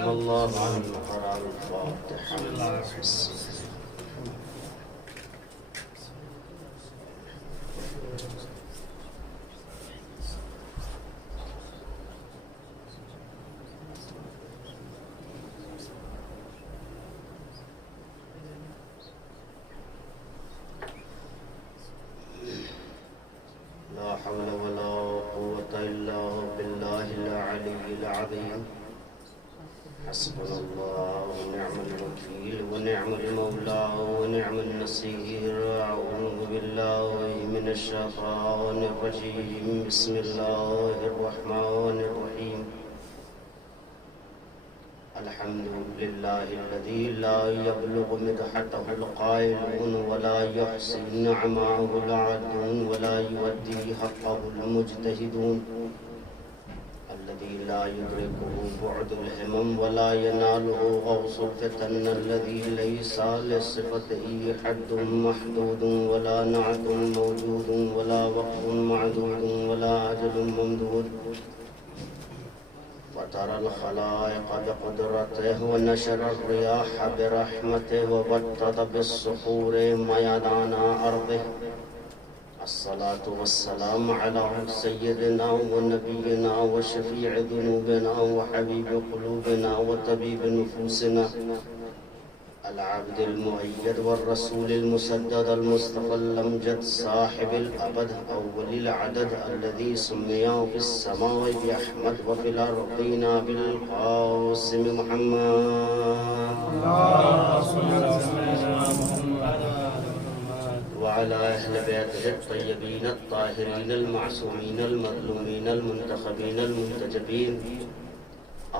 ختم الله عن قرار الفاتحة. لا حول ولا قوة إلا بالله العلي العظيم. حسبنا الله ونعم الوكيل ونعم المولى ونعم النصير. أعوذ بالله من الشيطان الرجيم. بسم الله الرحمن الرحيم. الحمد لله الذي لا يبلغ مدحته القائلون ولا يحصي نعمه العادون ولا يؤدي حقه المجتهدون، الذي لا يدركه بعد الهمم ولا يناله غوص الفتن، الذي ليس لصفته حد محدود ولا نعت موجود ولا وقت معدود ولا أجل ممدود. وترى الخلائق بقدرته ونشر الرياح برحمته وبطط بالصخور ميدان أرضه. الصلاة والسلام على سيدنا ونبينا وشفيع ذنوبنا وحبيب قلوبنا وطبيب نفوسنا، العبد المؤيد والرسول المسدد المصطفى الأمجد صاحب الأبد أول العدد، الذي سمي في السماء بأحمد وفي الأرضين بالقاسم محمد وعلى أهل بيته الطيبين الطاهرين المعصومين المظلومين المنتخبين المنتجبين.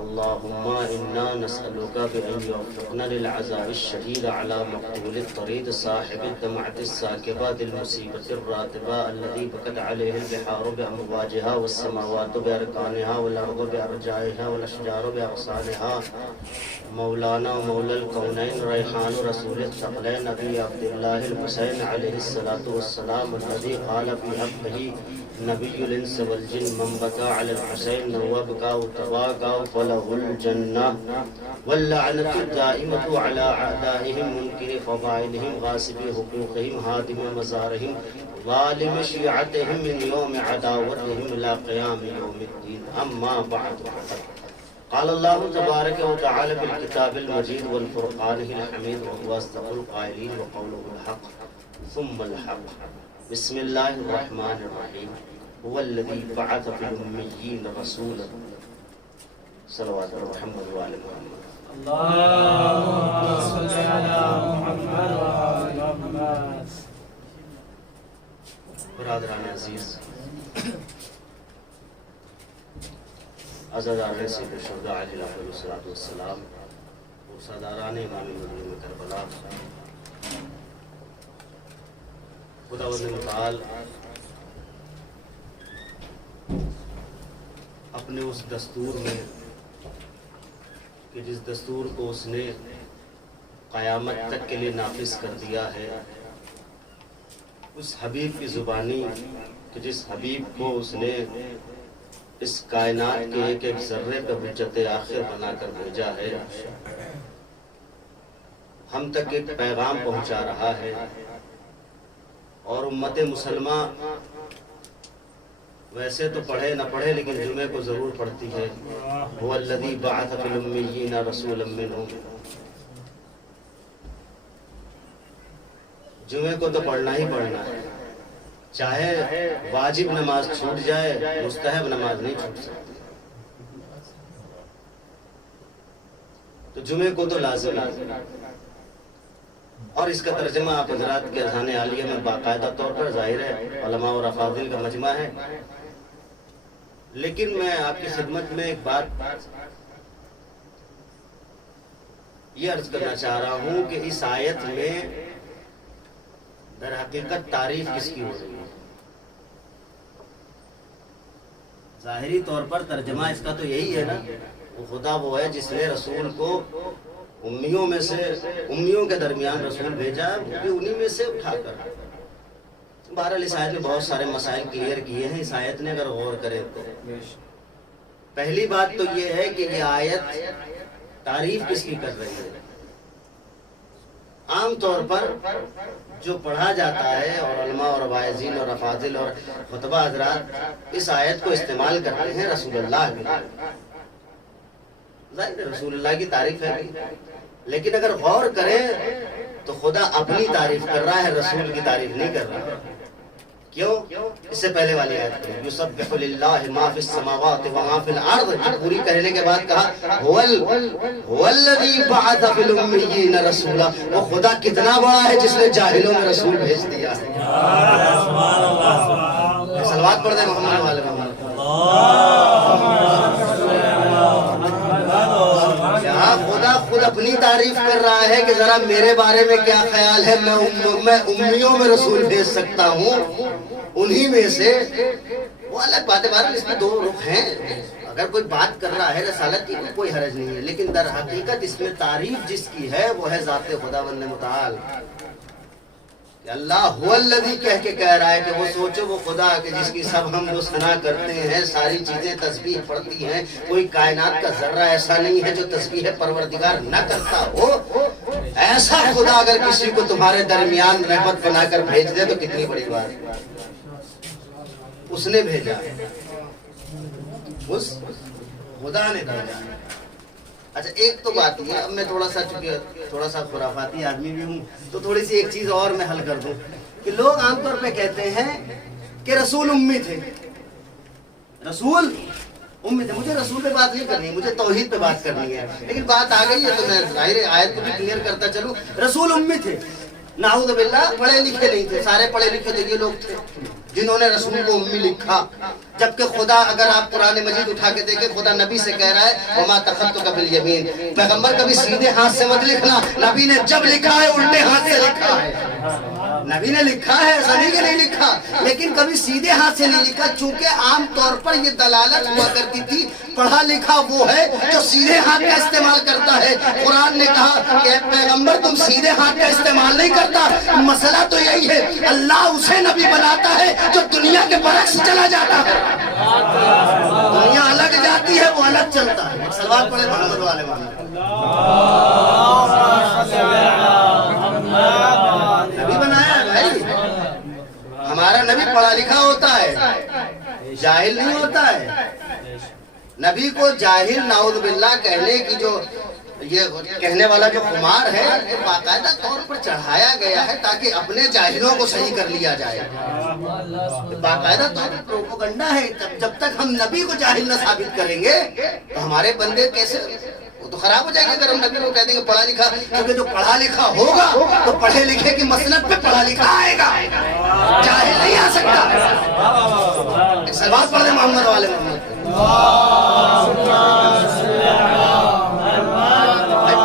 اللهم إنا نسألك بأن يوفقنا للعزاء الشديد على مقتول الطريد صاحب الدمعة الساكبة المصيبة الراتبة، الذي بكت عليه البحار بأمواجها والسماوات بأركانها والأرض بأرجائها والأشجار بأغصانها، مولانا ومولى الكونين ريحان رسول الثقلين أبي عبد الله الحسين عليه الصلاة والسلام، الذي قال في حقه نبي الإنس والجن من بكى على الحسين وبكى وتباكى فله الجنة، واللعنة الدائمة على أعدائهم منكر فضائلهم غاصبي حقوقهم هادم مزارهم ظالم شيعتهم من يوم عداوتهم إلى قيام يوم الدين. أما بعد، قال الله تبارك وتعالى في الكتاب المجيد والفرقان الحميد وهو أصدق القائلين وقوله الحق ثم الحق. بسم الله الرحمن الرحيم. هو الذي بعث في الأميين رسولا صلوات محمد وآل محمد. اللهم صل على محمد وآل محمد. برادران عزیز، عزادار سید الشہداء علیہ الصلوۃ والسلام، سرداران امام مظلوم کربلا، خداوند متعال اپنے اس دستور میں کہ جس دستور کو اس نے قیامت تک کے لیے نافذ کر دیا ہے، اس حبیب کی زبانی کہ جس حبیب کو اس نے اس کائنات کے ایک ایک ذرے پہ حجت آخر بنا کر بھیجا ہے، ہم تک ایک پیغام پہنچا رہا ہے. اور امت مسلمہ ویسے تو پڑھے نہ پڑھے لیکن جمعے کو ضرور پڑھتی ہے. هو الذی بعث فی الامیین رسولا منہم. جمعے کو تو پڑھنا ہی پڑھنا ہے، چاہے واجب نماز چھوٹ جائے، مستحب نماز نہیں چھوٹ سکتی. تو جمعے کو تو لازم ہے. اور اس کا ترجمہ آپ حضرات کے اذہان عالیہ میں باقاعدہ طور پر ظاہر ہے، علماء اور افاضل کا مجمع ہے. لیکن میں آپ کی خدمت میں ایک بات یہ عرض کرنا چاہ رہا ہوں کہ اس آیت میں در حقیقت تعریف کس کی ہو رہی ہے؟ ظاہری طور پر ترجمہ اس کا تو یہی ہے نا، وہ خدا وہ ہے جس نے رسول کو امیوں میں سے، امیوں کے درمیان رسول بھیجا، انہی میں سے اٹھا کر. بہرحال اس آیت میں بہت سارے مسائل کلیئر کیے ہیں اس آیت نے اگر غور کریں تو. پہلی بات تو یہ ہے کہ یہ آیت تعریف کس کی کر رہی ہے؟ عام طور پر جو پڑھا جاتا ہے اور علماء اور واعظین اور افاضل اور خطبہ حضرات اس آیت کو استعمال کرتے ہیں رسول اللہ کے لیے. ظاہر رسول اللہ کی تعریف ہے، لیکن اگر غور کریں تو خدا اپنی تعریف کر رہا ہے، رسول کی تعریف نہیں کر رہا. کیوں؟ اس سے پہلے والی آیت پڑھی یسبح للہ ما فی السماوات و ما فی الارض، پوری کہنے کے بعد کہا هو الذی بعث فی الامیین رسولا، وہ خدا کتنا بڑا ہے جس نے جاہلوں میں رسول بھیج دیا ہے. سبحان اللہ. صلوات پڑھ دیں محمد والے محمد. خدا خود اپنی تعریف کر رہا ہے کہ ذرا میرے بارے میں کیا خیال ہے، میں امیوں میں رسول بھیج سکتا ہوں. انہی میں سے وہ الگ بات ہے، بہرحال اس میں دو رخ ہیں. اگر کوئی بات کر رہا ہے رسالت کی کوئی حرج نہیں ہے، لیکن در حقیقت اس میں تعریف جس کی ہے وہ ہے ذات خداوند متعال. اللہ هو الذی کہہ کے کہہ رہا ہے کہ وہ سوچو وہ خدا کہ جس کی سب ہم و ثنا کرتے ہیں، ساری چیزیں تسبیح پڑھتی ہیں، کوئی کائنات کا ذرہ ایسا نہیں ہے جو تسبیح پروردگار نہ کرتا ہو. ایسا خدا اگر کسی کو تمہارے درمیان رحمت بنا کر بھیج دے تو کتنی بڑی بات. اس نے بھیجا، اس خدا نے بھیجا. اچھا ایک تو بات یہ، اب میں تھوڑا سا خرافاتی آدمی بھی ہوں تو تھوڑی سی ایک چیز اور میں حل کر دوں کہ لوگ عام طور پہ کہتے ہیں کہ رسول امی تھے. رسول امی تھے. مجھے رسول پہ بات نہیں کرنی ہے، مجھے توحید پہ بات کرنی ہے، لیکن بات آ گئی ہے تو میں ظاہر آیت کو بھی کلیئر کرتا چلوں. رسول امی تھے، نعوذ باللہ پڑھے لکھے نہیں تھے. سارے پڑھے لکھے تو یہ لوگ تھے جنہوں نے رسول کو امی لکھا، جبکہ خدا اگر آپ قرآن مجید اٹھا کے دیکھیں خدا نبی سے کہہ رہا ہے وما تخطک بالیمین، پیغمبر کبھی سیدھے ہاتھ سے مت لکھنا. نبی نے جب لکھا ہے الٹے ہاتھ سے لکھا ہے. نبی نے لکھا ہے، ایسا نہیں کہ نہیں لکھا، لیکن کبھی سیدھے ہاتھ سے نہیں لکھا، چونکہ عام طور پر یہ دلالت ہوا کرتی تھی پڑھا لکھا وہ ہے جو سیدھے ہاتھ کا استعمال کرتا ہے. قرآن نے کہا کہ پیغمبر تم سیدھے ہاتھ کا استعمال نہیں کرتا. مسئلہ تو یہی ہے، اللہ اسے نبی بناتا ہے جو دنیا کے برعکس چلا جاتا ہے. دنیا الگ جاتی ہے، وہ الگ چلتا ہے. صلوات پڑھے محمد والے محمد. نبی بنایا ہے بھائی. ہمارا نبی پڑھا لکھا ہوتا ہے، جاہل نہیں ہوتا ہے. نبی کو جاہل نعوذ باللہ کہنے کی جو یہ کہنے والا جو خمار ہے یہ باقاعدہ طور پر چڑھایا گیا ہے تاکہ اپنے جاہلوں کو صحیح کر لیا جائے. باقاعدہ طور پر پروپیگنڈا ہے. جب تک ہم نبی کو جاہل نہ ثابت کریں گے تو ہمارے بندے کیسے، وہ تو خراب ہو جائیں گے. اگر ہم نبی کو کہہ دیں گے پڑھا لکھا، کیونکہ جو پڑھا لکھا ہوگا تو پڑھے لکھے کی مسند پہ پڑھا لکھا آئے گا، جاہل نہیں آ سکتا. ایک سلوات پڑھ دیں محمد والے محمد.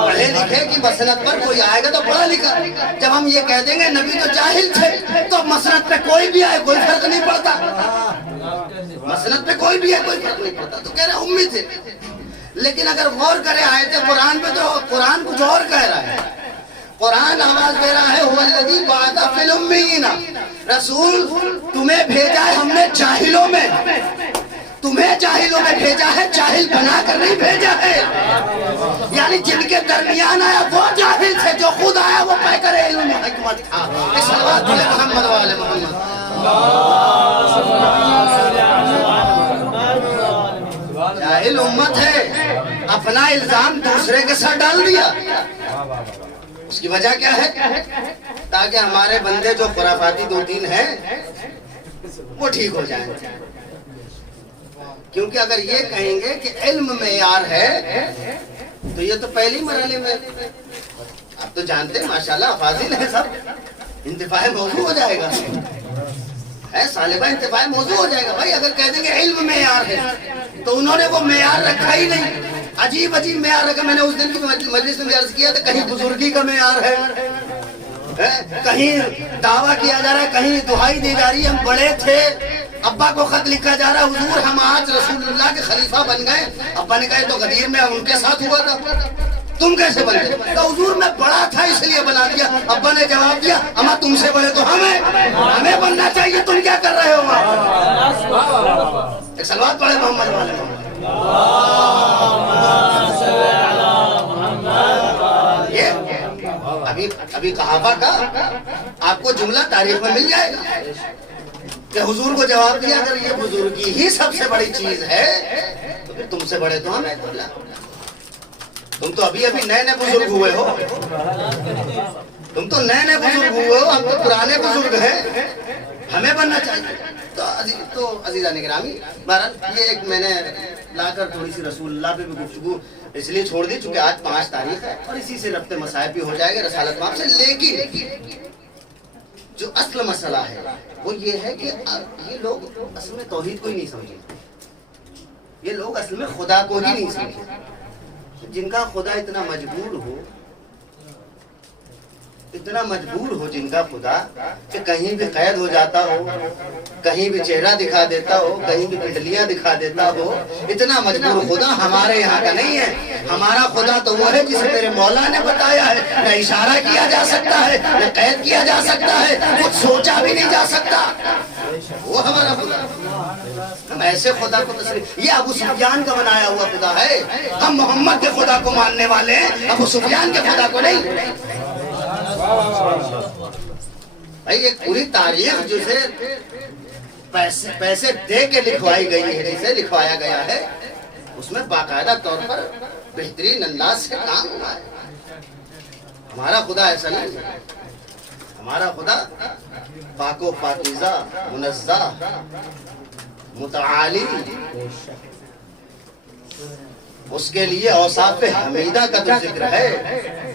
پڑھے لکھے کی مسند پر کوئی آئے گا تو پڑھا لکھا. جب ہم یہ کہہ دیں گے نبی تو جاہل تھے تو مسند پہ کوئی بھی آئے کوئی فرق نہیں پڑتا. مسند پہ کوئی بھی آئے کوئی فرق نہیں پڑتا. تو کہہ رہے امید تھے. لیکن اگر غور کرے آیت قرآن پہ تو قرآن کچھ اور کہہ رہا ہے. قرآن آواز دے رہا ہے هو الذی بعث فی الامیین، رسول تمہیں بھیجا ہے ہم نے جاہلوں میں، تمہیں جاہلوں میں بھیجا ہے، جاہل بنا کر نہیں بھیجا ہے. یعنی جن کے درمیان آیا وہ جاہل تھے، جو خود آیا وہ پیکر علم حکمت تھا. صلوات علی محمد وعلی محمد. جاہل امت ہے، اپنا الزام دوسرے کے ساتھ ڈال دیا. اس کی وجہ کیا ہے؟ تاکہ ہمارے بندے جو خرافاتی دو تین ہیں وہ ٹھیک ہو جائیں. کیونکہ اگر یہ کہیں گے کہ علم معیار ہے تو یہ تو پہلی مرحلے میں آپ تو جانتے ہیں ماشاءاللہ افاضل ہیں سب، انتفاع موضوع ہو جائے گا. سالبہ انتفاع موضوع ہو جائے گا. بھائی اگر کہہ دیں گے علم معیار ہے تو انہوں نے وہ معیار رکھا ہی نہیں، عجیب عجیب معیار رکھا. میں نے اس دن کی مجلس میں عرض کیا تھا کہیں بزرگی کا معیار ہے، کہیں دعویٰ کیا جا رہا ہے، کہیں دہائی دی جا رہی ہے ہم بڑے تھے. ابا کو خط لکھا جا رہا ہے حضور ہم آج رسول اللہ کے خلیفہ بن گئے. ابا نے کہا تو غدیر میں ان کے ساتھ ہوا تھا، تم کیسے بن گئے؟ کہا حضور میں بڑا تھا اس لیے بنا دیا. ابا نے جواب دیا اما تم سے بڑے تو ہمیں بننا چاہیے، تم کیا کر رہے ہو وہاں؟ ایک صلوات پڑھے محمد والے محمد. ابھی کہاوا کا آپ کو جملہ تاریخ میں مل جائے گا کہ حضور کو جواب دیا اگر یہ بزرگی ہی سب سے بڑی چیز ہے تو پھر تم سے بڑے تو ہم ہیں. تم تو ابھی نئے بزرگ ہوئے ہو, تم تو نئے بزرگ ہوئے ہو, ہم تو پرانے بزرگ ہیں, ہمیں بننا چاہیے. تو عزیزان گرامی, بہرحال یہ ایک میں نے لا کر تھوڑی سی رسول اللہ پہ بھی گفتگو اس لیے چھوڑ دی چونکہ آج 5 تاریخ ہے اور اسی سے ربط مسائل بھی ہو جائے گا رسالت ماب سے. لیکن جو اصل مسئلہ ہے وہ یہ ہے کہ یہ لوگ اصل میں توحید کو ہی نہیں سمجھے, یہ لوگ اصل میں خدا کو ہی نہیں سمجھے. جن کا خدا اتنا مجبور ہو جن کا خدا کہ کہیں بھی قید ہو جاتا ہو, کہیں بھی چہرہ دکھا دیتا ہو, کہیں بھی پنڈلیاں دکھا دیتا ہو, اتنا مجبور خدا ہمارے یہاں کا نہیں ہے. ہمارا خدا تو وہ ہے جسے میرے مولا نے بتایا ہے نہ اشارہ کیا جا سکتا ہے, نہ قید کیا جا سکتا ہے, کچھ سوچا بھی نہیں جا سکتا. وہ ہمارا خدا, ہم ایسے خدا کو تسلیم, یہ ابو سفیان کا بنایا ہوا خدا ہے. ہم محمد کے خدا کو ماننے والے ہیں, ابو سفیان کے خدا کو نہیں. بھائی ایک پوری تاریخ جسے پیسے دے کے لکھوائی گئی ہے, جسے لکھوایا گیا ہے, اس میں باقاعدہ طور پر بہترین انداز سے کام ہوا ہے. ہمارا خدا ایسا نہیں ہے. ہمارا خدا پاک و پاکیزہ, منزہ, متعالی, اس کے لیے اوصاف حمیدہ کا جو ذکر ہے,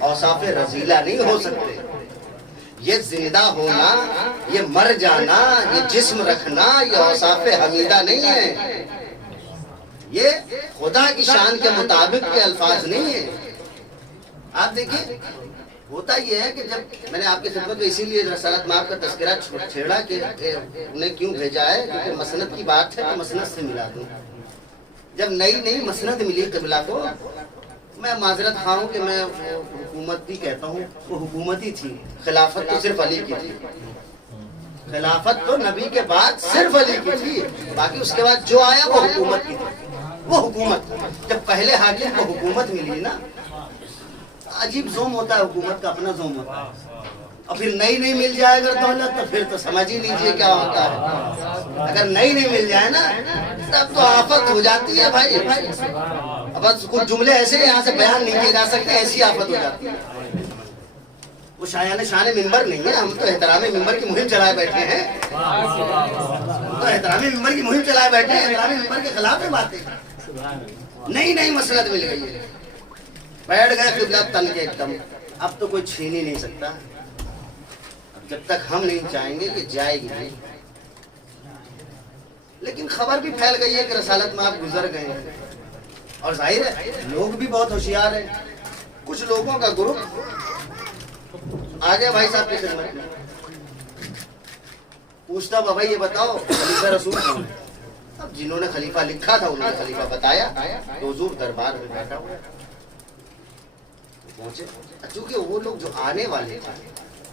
اوصاف رذیلہ نہیں ہو سکتے. یہ زندہ ہونا, یہ مر جانا, یہ جسم رکھنا, یہ اوصاف حمیدہ نہیں ہے. یہ خدا کی شان کے مطابق کے الفاظ نہیں ہیں. آپ دیکھیں ہوتا یہ ہے کہ جب میں نے آپ کی خدمت میں اسی لیے رسالت ماب کا تذکرہ چھیڑا کہ انہیں کیوں بھیجا ہے, کیونکہ مسند کی بات ہے تو مسند سے ملا دوں. جب نئی مسند ملی قبلہ کو, میں معذرت خواہ ہوں کہ میں حکومت بھی کہتا ہوں, وہ حکومت ہی تھی. خلافت تو صرف علی کی تھی, خلافت تو نبی کے بعد صرف علی کی تھی, باقی اس کے بعد جو آیا وہ حکومت کی تھی. وہ حکومت جب پہلے حاکم کو حکومت ملی نا, عجیب زوم ہوتا ہے, حکومت کا اپنا زوم ہوتا ہے. اور پھر نئی مل جائے اگر دولت تو پھر تو سمجھ ہی لیجیے کیا ہوتا ہے. اگر نئی مل جائے نا تب تو آفت ہو جاتی ہے بھائی. اب کچھ جملے ایسے یہاں سے بیان نہیں کیے جا سکتے, ایسی آفت ہو جاتی ہے. وہ شایان شان ممبر نہیں ہے, ہم تو احترام ممبر کی مہم چلائے بیٹھے ہیں. تو احترام ممبر کی مہم چلائے بیٹھے ہیں, احترام ممبر کے خلاف میں باتیں. نئی مسلط مل گئی ہے, بیٹھ گئے قبلہ تن کے ایک دم. اب تو کوئی چھین ہی نہیں سکتا. اب جب تک ہم نہیں چاہیں گے کہ جائے گی نہیں. لیکن خبر بھی پھیل گئی ہے کہ رسالت میں آپ گزر گئے ہیں, اور ظاہر ہے لوگ بھی بہت ہوشیار ہیں. کچھ لوگوں کا گروپ آگے بھائی صاحب کی خدمت میں پوچھتا, بابا یہ بتاؤ خلیفہ رسول کون ہے؟ اب جنہوں نے خلیفہ لکھا تھا انہوں نے خلیفہ بتایا تو حضور دربار میں بیٹھا ہوا پہنچے. چونکہ وہ لوگ جو آنے والے تھے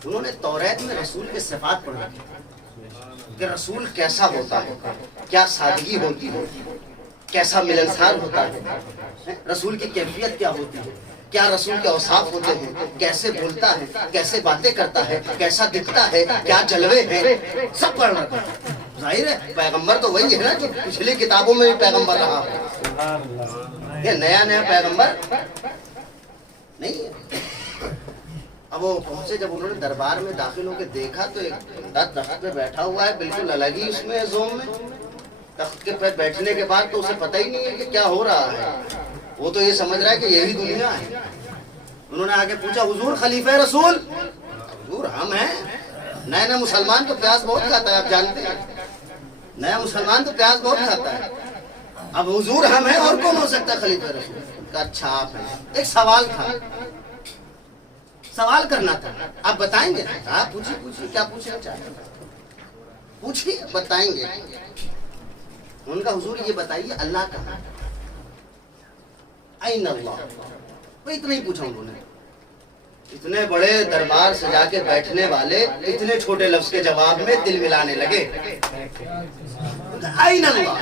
انہوں نے توریت میں رسول کے صفات پڑھ رکھے کہ رسول کیسا ہوتا ہے, کیا سادگی ہوتی ہے, کیسا ملنسار ہوتا ہے, رسول کی کیفیت کیا ہوتی ہے, کیا رسول کے اوصاف ہوتے ہیں, کیسے بولتا ہے, کیسے باتیں کرتا ہے, کیسا دکھتا ہے, کیا جلوے ہیں, سب پڑھ رکھا. ظاہر ہے پیغمبر تو وہی ہے نا جو پچھلی کتابوں میں بھی پیغمبر رہا ہے, یہ نیا پیغمبر نہیں ہے. اب وہ پہنچے, جب انہوں نے دربار میں داخل ہو کے دیکھا تو ایک بندہ تخت پہ بیٹھا ہوا ہے, بالکل الگ ہی اس میں زوم میں. تخت کے پہ بیٹھنے کے بعد تو اسے پتہ ہی نہیں ہے کہ کیا ہو رہا ہے. وہ تو یہ سمجھ رہا ہے کہ یہی دنیا ہے. انہوں نے آگے پوچھا, حضور خلیفہ رسول؟ حضور ہم ہیں. نیا مسلمان تو پیاز بہت کھاتا ہے, آپ جانتے ہیں, نیا مسلمان تو پیاز بہت کھاتا ہے. اب حضور ہم ہیں, اور کون ہو سکتا ہے خلیفہ رسول؟ کہا اچھا آپ ہیں. ایک سوال کرنا تھا, آپ بتائیں گے؟ آپ پوچھیے کیا پوچھنا چاہتے ہیں, پوچھیے بتائیں گے. ان کا حضور یہ بتائیے اللہ کہاں ہے, این اللہ. وہ اتنا ہی پوچھا انہوں نے. اتنے بڑے دربار سجا کے بیٹھنے والے اتنے چھوٹے لفظ کے جواب میں دل ملانے لگے. این اللہ.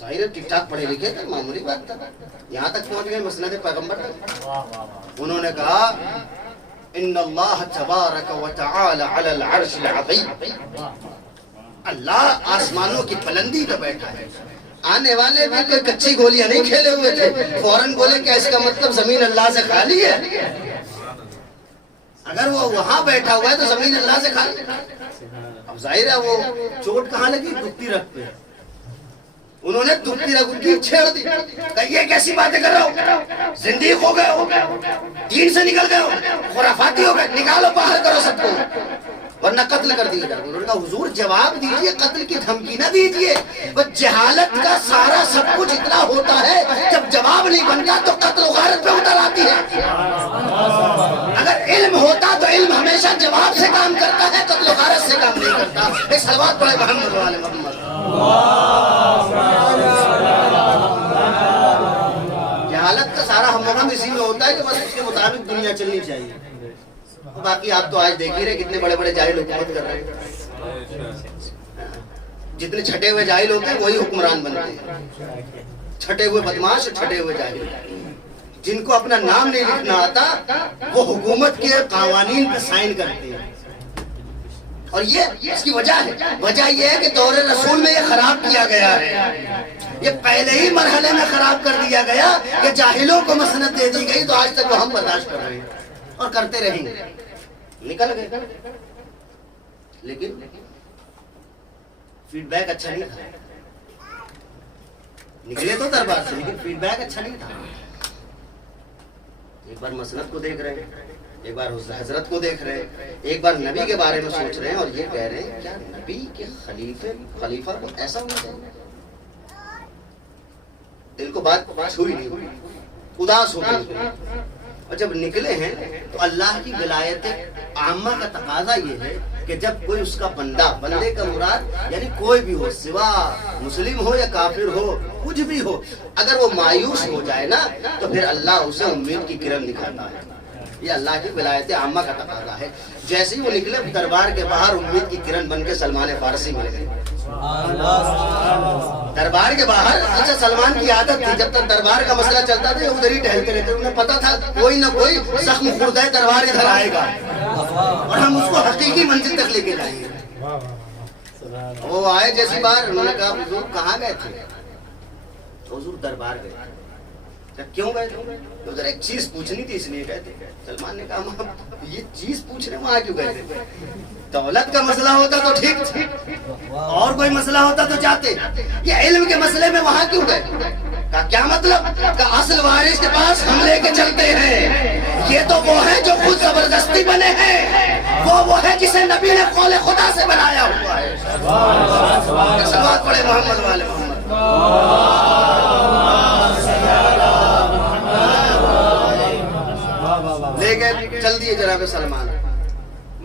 ظاہر ٹک ٹاک پڑھے لکھے تھے, معمولی بات تھا. یہاں تک پہنچ گئے مسند پیغمبر تک. انہوں نے کہا ان اللہ تبارک و تعالی علی العرش العظیم، اللہ آسمانوں کی بلندی پہ بیٹھا ہے۔ آنے والے بھی کوئی کچی گولیاں نہیں کھیلے ہوئے تھے، فوراً بولے کہ اس کا مطلب زمین اللہ سے خالی ہے۔ اگر وہ وہاں بیٹھا ہوا ہے تو زمین اللہ سے خالی ہے۔ اب ظاہر ہے وہ چوٹ کہاں لگی؟ دکھتی رکھ پہ، انہوں نے دکھتی رکھ کی چھیڑ دی، کہ یہ کیسی باتیں کر رہا ہو، زندیق ہو گئے ہو، دین سے نکل گئے ہو، خرافاتی ہو گئے، نکالو باہر کرو سب کو ورنہ قتل کر دیے جائے۔ انہوں نے کہا حضور جواب دیجئے، قتل کی دھمکی نہ دیجئے، بس جہالت کا سارا سب کچھ اتنا ہوتا ہے، جب جواب نہیں بنتا تو قتل و غارت پہ اتر آتی ہے۔ اگر علم ہوتا تو علم ہمیشہ جواب سے کام کرتا ہے، قتل و غارت سے کام نہیں کرتا۔ ایک صلوات پڑھے محمد والے محمد۔ جہالت کا سارا ہم اسی میں ہوتا ہے کہ بس اس کے مطابق دنیا چلنی چاہیے۔ باقی آپ تو آج دیکھ ہی رہے کتنے بڑے بڑے جاہل حکومت کر رہے ہیں، جتنے چھٹے ہوئے جاہل ہوتے ہیں وہی حکمران بنتے ہیں، چھٹے ہوئے بدماش، چھٹے ہوئے جاہل، جن کو اپنا نام نہیں لکھنا آتا وہ حکومت کے قوانین پہ سائن کرتے ہیں۔ اور یہ اس کی وجہ ہے، وجہ یہ ہے کہ دور رسول میں یہ خراب کیا گیا ہے، یہ پہلے ہی مرحلے میں خراب کر دیا گیا کہ جاہلوں کو مسند دے دی گئی، تو آج تک وہ ہم برداشت کر رہے ہیں اور کرتے رہیں گے۔ نکل گئے، لیکن فیڈ بیک اچھا نہیں تھا۔ نکلے تو دربار سے لیکن فیڈ بیک اچھا نہیں تھا۔ ایک بار مسند کو دیکھ رہے ہیں، ایک بار حضرت کو دیکھ رہے ہیں، ایک بار نبی کے بارے میں سوچ رہے ہیں اور یہ کہہ رہے ہیں کیا نبی کے خلیفہ کو ایسا ہونا چاہیے؟ دل کو بات چھوئی نہیں ہوئی، اداس ہو گئی۔ اور جب نکلے ہیں تو اللہ کی ولایت عامہ کا تقاضا یہ ہے کہ جب کوئی اس کا بندے کا مراد یعنی کوئی بھی ہو، سوا مسلم ہو یا کافر ہو، کچھ بھی ہو، اگر وہ مایوس ہو جائے نا تو پھر اللہ اسے امید کی کرن دکھاتا ہے۔ یہ اللہ کی ولایت عامہ کا تقاضا ہے۔ جیسے ہی وہ نکلے دربار کے باہر امید کی کرن بن کے سلمان فارسی مل گئے دربار کے باہر۔ اچھا سلمان کی عادت تھی جب تک دربار کا مسئلہ چلتا تھا ادھر ہی ٹہلتے رہتے، انہیں پتا تھا کوئی نہ کوئی زخم خوردہ دربار ادھر آئے گا اور ہم اس کو حقیقی منزل تک لے کے جائیں گے۔ وہ آئے جیسی بار، انہوں نے کہا حضور کہاں گئے تھے؟ حضور دربار گئے۔ کیوں گئے تھے؟ ادھر ایک چیز پوچھنی تھی اس لیے گئے تھے۔ سلمان نے کہا یہ چیز پوچھنے وہاں کیوں گئے تھے؟ دولت کا مسئلہ ہوتا تو ٹھیک، اور کوئی مسئلہ ہوتا تو جاتے، یہ علم کے مسئلے میں وہاں کیوں گئے؟ کیا مطلب؟ کہ اصل وارث کے پاس ہم لے کے چلتے ہیں، یہ تو وہ ہے جو خود زبردستی بنے ہیں، وہ ہے جسے نبی نے قول خدا سے بنایا ہوا ہے۔ صلوات پڑھے محمد والے محمد۔ لے کے چل دیے جناب سلمان،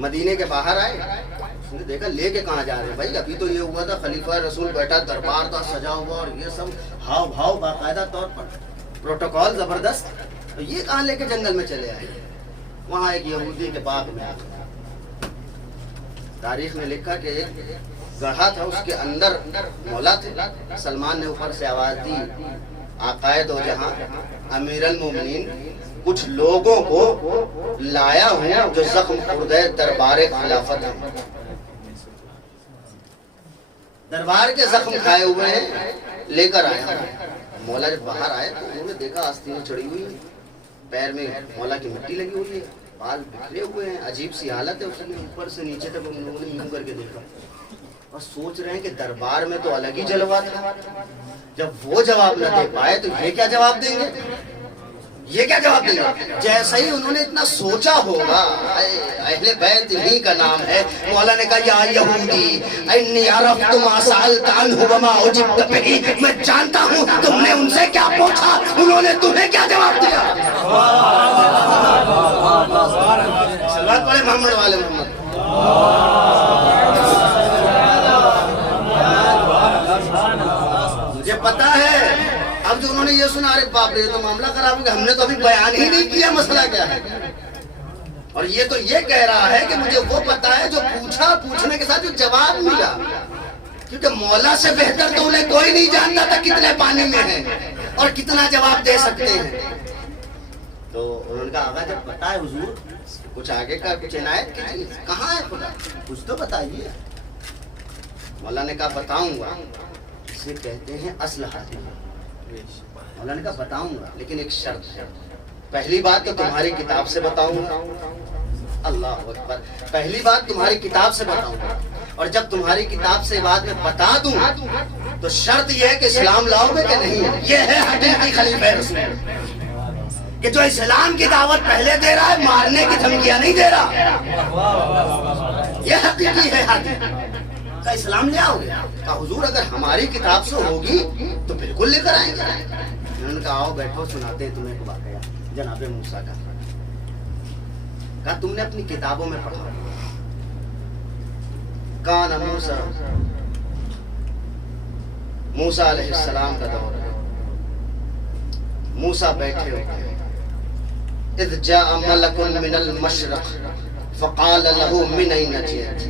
مدینے کے باہر آئے، اس نے دیکھا لے کے کہاں جا رہے ہیں بھائی؟ ابھی تو یہ ہوا تھا خلیفہ رسول بیٹھا، دربار تھا سجا ہوا اور یہ سب ہاؤ بھاؤ باقاعدہ طور پر پروٹوکول زبردست، تو یہ کہاں لے کے جنگل میں چلے آئے؟ وہاں ایک یہودی کے باغ میں تاریخ میں لکھا کہ ایک گڑھا تھا، اس کے اندر مولا تھے۔ سلمان نے اوپر سے آواز دی آقائے دو جہاں امیر المومنین، کچھ لوگوں کو لایا ہوں جو زخم خوردہ دربار خلافت ہیں، دربار کے زخم کھائے ہوئے ہیں، لے کر آیا ہوں۔ مولا جب باہر آئے تو انہوں نے دیکھا آستینیں چڑھی ہوئی ہیں، پیر میں مولا کی مٹی لگی ہوئی ہے، بال بکھرے ہوئے ہیں، عجیب سی حالت ہے اس میں، اوپر سے نیچے تک انہوں نے یوں کر کے دیکھا اور سوچ رہے ہیں کہ دربار میں تو الگ ہی جلوہ تھا، جب وہ جواب نہ دے پائے تو یہ کیا جواب دیں گے؟ یہ کیا جواب دیں گے؟ جیسا ہی انہوں نے اتنا سوچا ہوگا، اہل بیت انہی کا نام ہے، مولا نے کہا یا یہودی انی عرفت ما سألت عنہ وما اجبت بہ، میں جانتا ہوں تم نے ان سے کیا پوچھا، انہوں نے تمہیں کیا جواب دیا۔ صلوات پڑھے محمد والے محمد۔ مجھے پتا ہے اب جو انہوں نے یہ سنا، ارے باپ رے تو معاملہ خراب ہو گیا، ہم نے تو ابھی بیان ہی نہیں کیا مسئلہ کیا ہے، اور یہ تو یہ کہہ رہا ہے کہ مجھے وہ پتا ہے جو پوچھا، پوچھنے کے ساتھ جو جواب ملا، کیونکہ مولا سے بہتر تو انہیں کوئی نہیں جانتا تھا کتنے پانی میں ہیں اور کتنا جواب دے سکتے ہیں۔ تو انہوں نے کہا آقا جب پتا ہے حضور کچھ آگے کا کچھ عنایت کی چیز کہاں ہے خدا کچھ تو بتائیے. مولا نے کہا بتاؤں گا اسے کہتے ہیں اسلحہ. مولا نے کہا بتاؤں گا لیکن ایک شرط ہے. پہلی بات تو تمہاری کتاب سے بتاؤں گا. اللہ اکبر. پہلی بات تمہاری کتاب سے بتاؤں گا اور جب تمہاری کتاب سے بات میں بتا دوں تو شرط یہ ہے کہ اسلام لاؤ گے کہ نہیں. یہ ہے حقیقی خلیفہ رسول کہ جو اسلام کی دعوت پہلے دے رہا ہے مارنے کی دھمکیاں نہیں دے رہا. یہ حقیقی ہے. کا اسلام لے آؤ گے. کہا حضور اگر ہماری کتاب سے ہوگی تو بالکل لے کر آئیں گے. انہوں نے کہا آؤ بیٹھو سناتے ہیں تمہیں کو واقعہ جناب موسیٰ کا. کہا تم نے اپنی کتابوں میں پڑھا کان موسیٰ علیہ السلام کا دور ہے. موسیٰ بیٹھے ہوئے اذ جاء ملک من المشرق فقال له من اين جئت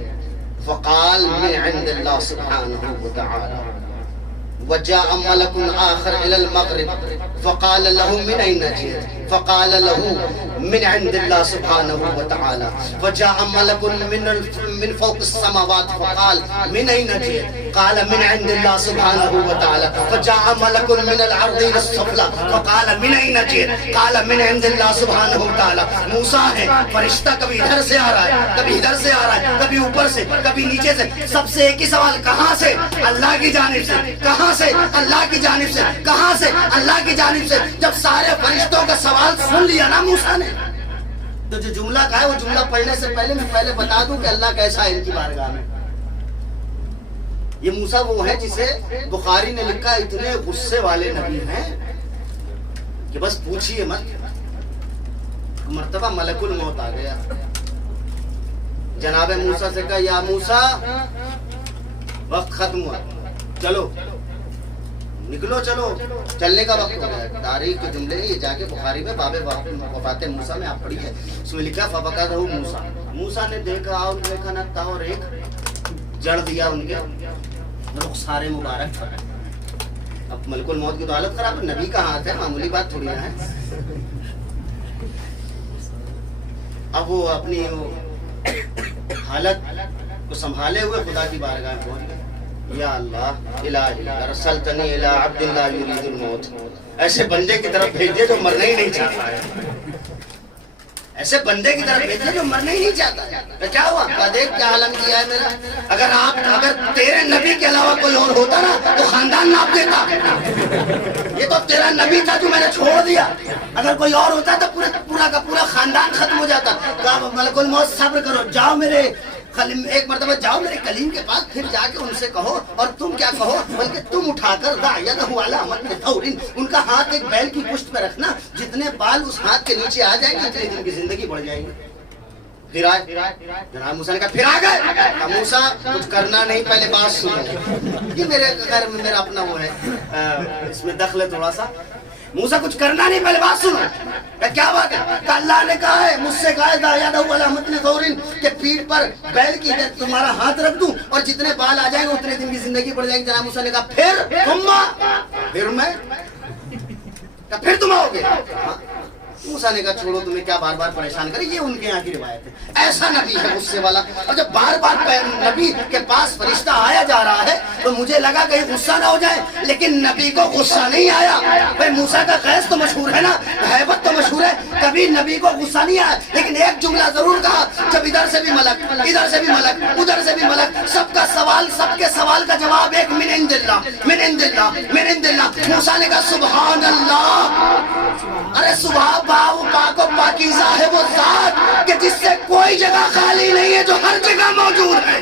فقال من عند الله سبحانه وتعالى وجاء ملك آخر إلى المغرب فقال له من أين جئت فقال له من عند الله سبحانه وتعالى وجاء ملك من فوق السماوات فقال من أين جئت قال من عند الله سبحانه وتعالى فجاء ملك من الأرضين السفلى فقال من أين جئت قال من عند الله سبحانه وتعالى. موسیٰ ہے فرشتہ کبھی ادھر سے آ رہا ہے کبھی ادھر سے آ رہا ہے کبھی اوپر سے کبھی نیچے سے. سب سے ایک ہی سوال کہاں سے؟ اللہ کی جانب سے. کہاں سے؟ اللہ کی جانب سے. کہاں سے؟ اللہ کی جانب سے. جب سارے فرشتوں کا سوال سن لیا نا موسیٰ نے تو جو جملہ کہا ہے وہ جملہ پڑھنے سے پہلے میں پہلے بتا دوں کہ اللہ کیسا ہے ان کی بارگاہ میں. یہ موسیٰ وہ ہے جسے بخاری نے لکھا اتنے غصے والے نبی ہیں کہ بس پوچھئے مت. مرتبہ ملک الموت آ گیا. جناب موسیٰ سے کہا یا موسیٰ وقت ختم ہوا چلو نکلو چلو. چلنے کا وقت ہو گیا. تاریخ کے جملے یہ جا کے بخاری میں باب وفات موسیٰ میں آپ پڑھی ہے. اس میں لکھا فبکتہ موسیٰ. موسیٰ نے دیکھا اور دیکھا نہ تھا اور ایک جڑ دیا ان کے رخسار مبارک پر. اب ملک الموت کی تو حالت خراب ہے. نبی کا ہاتھ ہے معمولی بات تھوڑی ہے. اب وہ اپنی حالت کو سنبھالے ہوئے خدا کی بارگاہ میں پہنچ گئے. یا اللہ الہی ارسلتنی الی عبد اللہ یرید الموت. ایسے بندے کی طرف بھیجے جو مرنا ہی نہیں چاہتا ہے. ایسے بندے کی طرف بھیجے جو مرنا ہی نہیں چاہتا ہے. کیا ہوا؟ کہا دیکھ کیا عالم کیا ہے میرا. اگر تیرے نبی کے علاوہ کوئی اور ہوتا نا تو خاندان ناپ دیتا. یہ تو تیرا نبی تھا جو میں نے چھوڑ دیا. اگر کوئی اور ہوتا تو پورا کا پورا خاندان ختم ہو جاتا. کہا ملک الموت صبر کرو جاؤ میرے ایک مرتبہ جاؤ میرے کلیم کے پاس پھر جا کے ان سے کہو. اور تم کیا کہو بلکہ تم اٹھا کر ان کا ہاتھ ایک بیل کی پشت پہ رکھنا. جتنے بال اس ہاتھ کے نیچے آ جائیں گے اتنے دن کی زندگی بڑھ جائے گی. پھر آئے جناب موسیٰ نے کہا پھر آ گئے. موسیٰ کچھ کرنا نہیں پہلے بات سنو. یہ میرا اپنا وہ ہے اس میں دخل ہے تھوڑا سا. موسیٰ کچھ کرنا نہیں پہلے بات سنو. کیا بات ہے؟ کہ اللہ نے کہا ہے مجھ سے کہا ہے کہ پیٹھ پر بیل کی تمہارا ہاتھ رکھ دوں اور جتنے بال آ جائیں گے اتنے دن کی زندگی بڑھ جائے گی. جناب موسیٰ نے کہا پھر تم آؤ گے. موسیٰ نے کہا چھوڑو تمہیں کیا بار بار پریشان کرے. یہ ان کے یہاں کی روایت ہے. ایسا نبی ہے غصے والا. اور جب بار بار نبی کے پاس فرشتہ آیا جا رہا ہے تو مجھے لگا کہ غصہ نہ ہو جائے لیکن نبی کو غصہ نہیں آیا. بھائی موسیٰ کا قیس تو مشہور ہے نا ہیبت تو مشہور ہے. کبھی نبی کو غصہ نہیں آیا لیکن ایک جملہ ضرور کہا. جب ادھر سے بھی ملک ادھر سے بھی ملک ادھر سے بھی ملک سب کا سوال سب کے سوال کا جواب ایک من عند اللہ من عند اللہ من عند اللہ. موسیٰ نے کہا سبحان اللہ. ارے سبحان پاک و پاکیزہ ہے وہ ذات کہ جس سے کوئی جگہ خالی نہیں ہے جو ہر جگہ موجود ہے.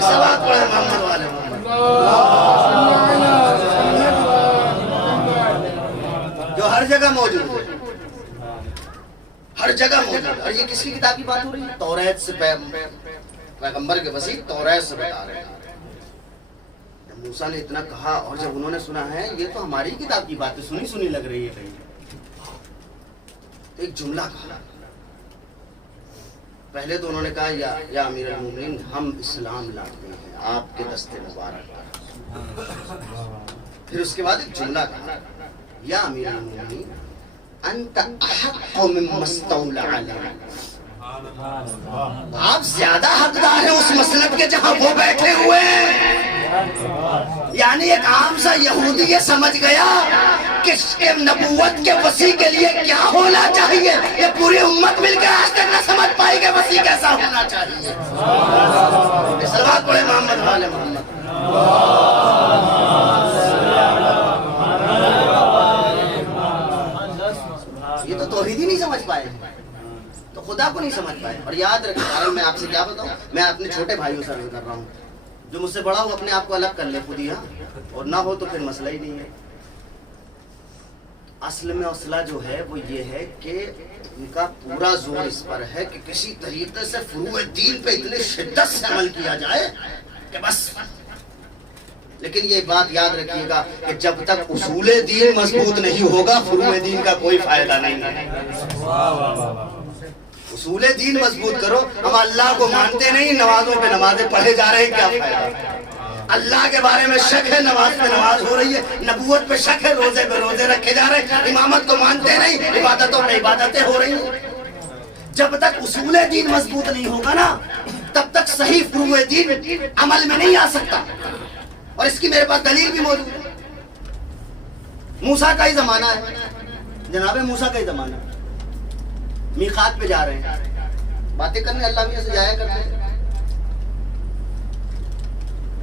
سوات پڑھے محمد والے جو ہر جگہ موجود ہے. ہر جگہ موجود ہے. اور یہ کس کی کتاب کی بات ہو رہی ہے؟ توریت سے پیغمبر کے وسیع توریت سے بتا رہے ہیں. موسیٰ نے اتنا کہا اور جب انہوں نے سنا ہے یہ تو ہماری کتاب کی بات ہے سنی سنی لگ رہی ہے کہیں تو ایک جملہ کہا. پہلے تو انہوں نے کہا یا امیر المومنین ہم اسلام لاتے ہیں آپ کے دستے مبارک. پھر اس کے بعد ایک جملہ کہا یا امیر المومنین انت احق مما استولى علیہ، آپ زیادہ حقدار ہیں اس مسلک کے جہاں وہ بیٹھے ہوئے ہیں۔ یعنی ایک عام سا یہودی یہ سمجھ گیا کہ نبوت کے وسیع کے لیے کیا ہونا چاہیے، یہ پوری امت مل کے آج تک نہ سمجھ پائی کہ وسیع کیسا ہونا چاہیے۔ صلوات پڑھے محمد والے محمد۔ یہ تو توحید ہی نہیں سمجھ پائے، تو خدا کو نہیں سمجھ پائے۔ اور یاد رکھیں، میں آپ سے کیا بتاؤں، میں اپنے چھوٹے بھائیوں سے عرض کر رہا ہوں، جو مجھ سے بڑا ہو اپنے آپ کو الگ کر لے خود ہی، ہاں، اور نہ ہو تو پھر مسئلہ ہی نہیں ہے۔ اصل میں مسئلہ جو ہے وہ یہ ہے کہ ان کا پورا زور اس پر ہے کہ کسی طریقے سے فروع دین پہ اتنی شدت سے عمل کیا جائے کہ بس۔ لیکن یہ بات یاد رکھیے گا کہ جب تک اصول دین مضبوط نہیں ہوگا فروع دین کا کوئی فائدہ نہیں ہے۔ اصول دین مضبوط کرو، ہم اللہ کو مانتے نہیں، نمازوں پہ نمازیں پڑھے جا رہے ہیں، کیا فائدہ؟ اللہ کے بارے میں شک ہے، نماز پہ نماز ہو رہی ہے، نبوت پہ شک ہے، روزے پہ روزے رکھے جا رہے ہیں، امامت کو مانتے نہیں، عبادتوں پہ عبادتیں ہو رہی ہیں۔ جب تک اصول دین مضبوط نہیں ہوگا نا تب تک صحیح فروع دین عمل میں نہیں آ سکتا۔ اور اس کی میرے پاس دلیل بھی موجود ہے۔ موسیٰ کا ہی زمانہ ہے، جناب موسیٰ کا ہی زمانہ، میقات پہ جا رہے ہیں، باتیں کرنے اللہ میاں سے جایا کرتے ہیں،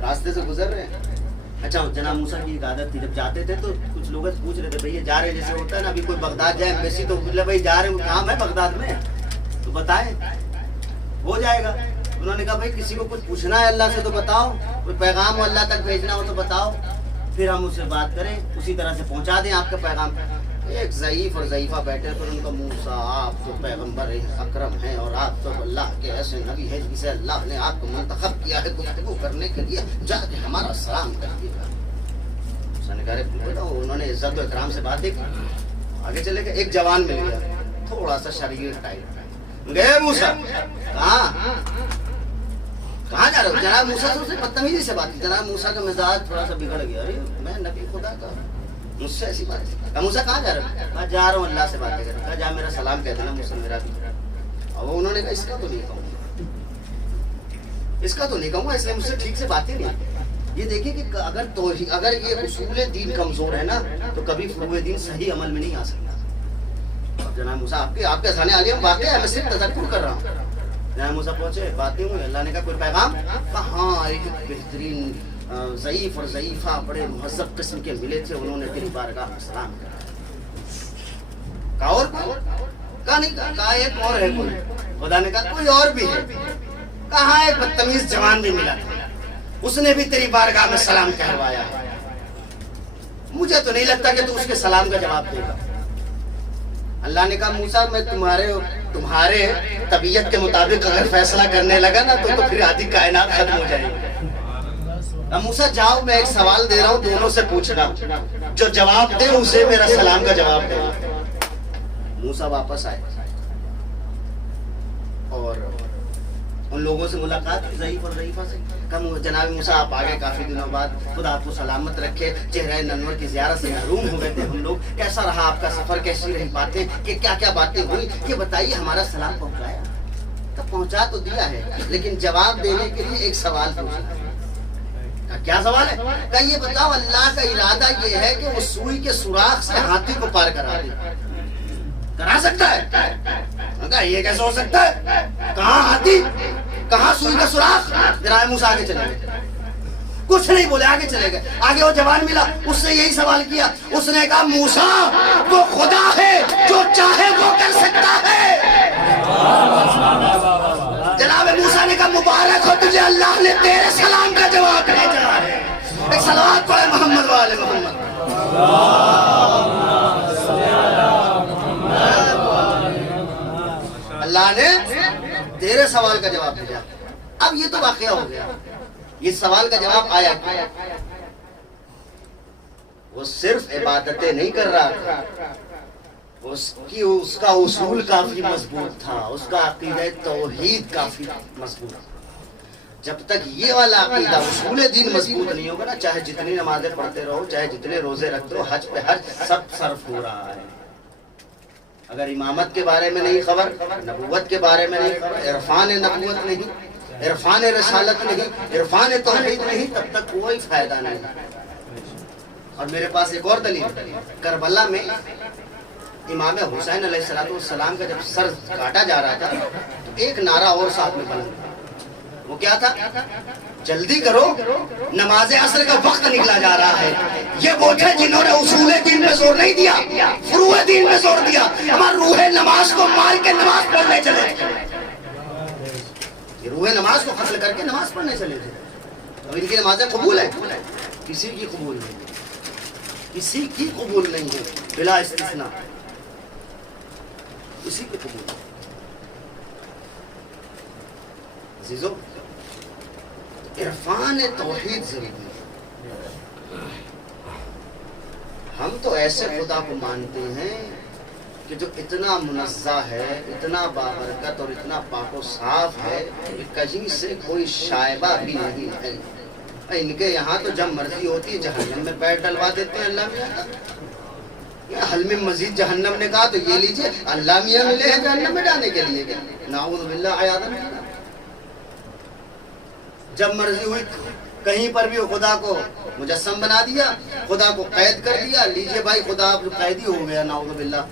راستے سے گزر رہے ہیں۔ اچھا جناب موسیٰ کی ایک عادت تھی، جب جاتے تھے تو کچھ لوگ پوچھ رہے تھے بھئی یہ جا رہے جیسے ہوتا ہے نا، ابھی کوئی بغداد جائے ایمبیسی تو بولے بھئی جا رہے ہیں، کام ہے بغداد میں تو بتائیں، ہو جائے گا۔ انہوں نے کہا بھئی کسی کو کچھ پوچھنا ہے اللہ سے تو بتاؤ، کوئی پیغام ہو اللہ تک بھیجنا ہو تو بتاؤ، پھر ہم اس سے بات کریں، اسی طرح سے پہنچا دیں آپ کا پیغام۔ ایک ضعیف اور ضعیفہ بیٹھے پر ان کا موسیٰ آپ تو پیغمبر اکرم ہیں اور آپ تو اللہ کے ایسے نبی ہیں جسے اللہ نے آپ کو منتخب کیا ہے گفتگو کرنے کے لیے، جا کے ہمارا سلام کر دیے گا۔ انہوں نے عزت و اکرام سے باتیں کی، آگے چلے گئے، ایک جوان مل گیا تھوڑا سا شریر ٹائپ، گئے موسیٰ کہاں جا رہے ہو؟ جناب موسیٰ سے بدتمیزی سے بات کی، جناب موسیٰ کا مزاج تھوڑا سا بگڑ گیا، میں نبی خدا کا مجھ سے ایسی بات ہے۔ کہا موسیٰ کہاں جا رہے ہو؟ کہا جا رہا ہوں اللہ سے باتیں کرنے۔ کہا جا میرا سلام کہہ دینا موسیٰ میرا بھی۔ اور انہوں نے کہا اس کا تو نہیں کہوں گا، اس کا تو نہیں کہوں گا، اس لیے مجھ سے ٹھیک سے باتیں نہیں۔ یہ دیکھیں کہ اگر یہ اصول دین کمزور ہے نا تو کبھی فروع دین صحیح عمل میں نہیں آ سکتا۔ اب جناب موسیٰ آپ کے سامنے عالیہ واقعہ ہے، میں صرف تذکر کر رہا ہوں۔ جناب موسیٰ پہنچے، باتیں ہوئی، اللہ نے کہا کوئی پیغام؟ کہا ہاں ایک بہترین ضعیف اور ضعیفہ بڑے مہذب قسم کے ملے تھے، انہوں نے تیری بارگاہ میں سلام کیا۔ کہا اور کوئی؟ کہا نہیں، کہا ایک اور ہے کوئی۔ خدا نے کہا کوئی اور بھی ہے؟ کہا ایک بدتمیز جوان بھی ملا تھا، اس نے بھی تیری بارگاہ میں سلام کہلوایا۔ مجھے تو نہیں لگتا کہ تو اس کے سلام کا جواب دے گا۔ اللہ نے کہا موسیٰ میں تمہارے طبیعت کے مطابق اگر فیصلہ کرنے لگا نا تو پھر آدھی کائنات ختم ہو جائے گی۔ اب موسیٰ جاؤ، میں ایک سوال دے رہا ہوں، دونوں سے پوچھنا، جو جواب دے اسے میرا سلام کا جواب دے۔ موسیٰ واپس آئے اور ان لوگوں سے ملاقات کی ضعیف اور ضعیفہ سے۔ کہا جناب موسیٰ آپ آگے کافی دنوں بعد، خدا آپ کو سلامت رکھے، چہرہ ننور کی زیارت سے محروم ہو گئے تھے ہم لوگ، کیسا رہا آپ کا سفر، کیسی رہی باتیں، کہ کیا کیا باتیں ہوئی، یہ بتائیے، ہمارا سلام پہنچایا؟ تو پہنچا تو دیا ہے، لیکن جواب دینے کے لیے ایک سوال پوچھنا ہے۔ کیا سوال ہے؟ کہ یہ بتاؤ اللہ کا ارادہ یہ ہے کہ وہ سوئی کے سوراخ سے ہاتھی کو پار کرا دے، کرا سکتا ہے؟ یہ کیسے ہو سکتا ہے؟ کہاں ہاتھی، کہاں سوئی کا سوراخ؟ جناب موسیٰ آگے چلے گئے، کچھ نہیں بولے، آگے چلے گئے۔ آگے وہ جوان ملا، اس سے یہی سوال کیا، اس نے کہا موسیٰ وہ خدا ہے جو چاہے وہ کر سکتا ہے۔ جناب موسیٰ نے کہا مبارک ہو تجھے، اللہ نے تیرے سلام کا جواب بھیجا ہے۔ ایک صلوات پڑھے محمد والے محمد۔ اللہ نے تیرے سوال کا جواب دیا۔ اب یہ تو واقعہ ہو گیا، یہ سوال کا جواب آیا کیا؟ وہ صرف عبادتیں نہیں کر رہا تھا، اس کا اصول کافی مضبوط تھا، اس کا عقیدہ توحید کافی مضبوط تھا۔ جب تک یہ والا عقیدہ اصول دین مضبوط نہیں ہوگا نا، چاہے جتنی نمازیں پڑھتے رہو، چاہے جتنے روزے رکھتے ہو، حج پہ حج سب صرف ہو رہا ہے، اگر امامت کے بارے میں نہیں خبر، نبوت کے بارے میں نہیں خبر، عرفان نبوت نہیں، عرفان رسالت نہیں، عرفان توحید نہیں، تب تک کوئی فائدہ نہیں۔ اور میرے پاس ایک اور دلیل، کربلا میں امام حسین علیہ السلام کا جب سر کاٹا جا رہا تھا تو ایک نعرہ اور ساتھ میں بلند تھا، وہ کیا تھا؟ جلدی کرو، نماز عصر کا وقت نکلا جا رہا ہے۔ یہ وہ تھے جنہوں نے اصول دین میں زور نہیں دیا، فروع دین میں زور دیا، ہمارا روح نماز کو مار کے نماز پڑھنے چلے، یہ روح نماز کو قتل کر کے نماز پڑھنے چلے تھے۔ اب ان کی نمازیں قبول ہیں؟ کسی کی قبول نہیں، کسی کی قبول نہیں ہے بلا استثناء، کسی کی قبول نہیں۔ عزیزو، عرفان توحید ضروری ہے۔ ہم تو ایسے خدا کو مانتے ہیں کہ جو اتنا منزہ ہے، اتنا بابرکت اور اتنا پاک و صاف ہے کہ کہیں سے کوئی شائبہ بھی نہیں ہے۔ ان کے یہاں تو جب مرضی ہوتی ہے جہنم میں پیر ڈلوا دیتے ہیں اللہ میاں۔ حل میں مزید جہنم نے کہا تو یہ لیجئے، اللہ میاں ملے ہیں جہنم میں جانے کے لیے، نعوذ باللہ عیاذ باللہ۔ جب مرضی ہوئی کہیں پر بھی خدا کو مجسم بنا دیا، خدا کو قید کر دیا، لیجئے بھائی خدا اب قیدی ہو گیا، نعوذ باللہ۔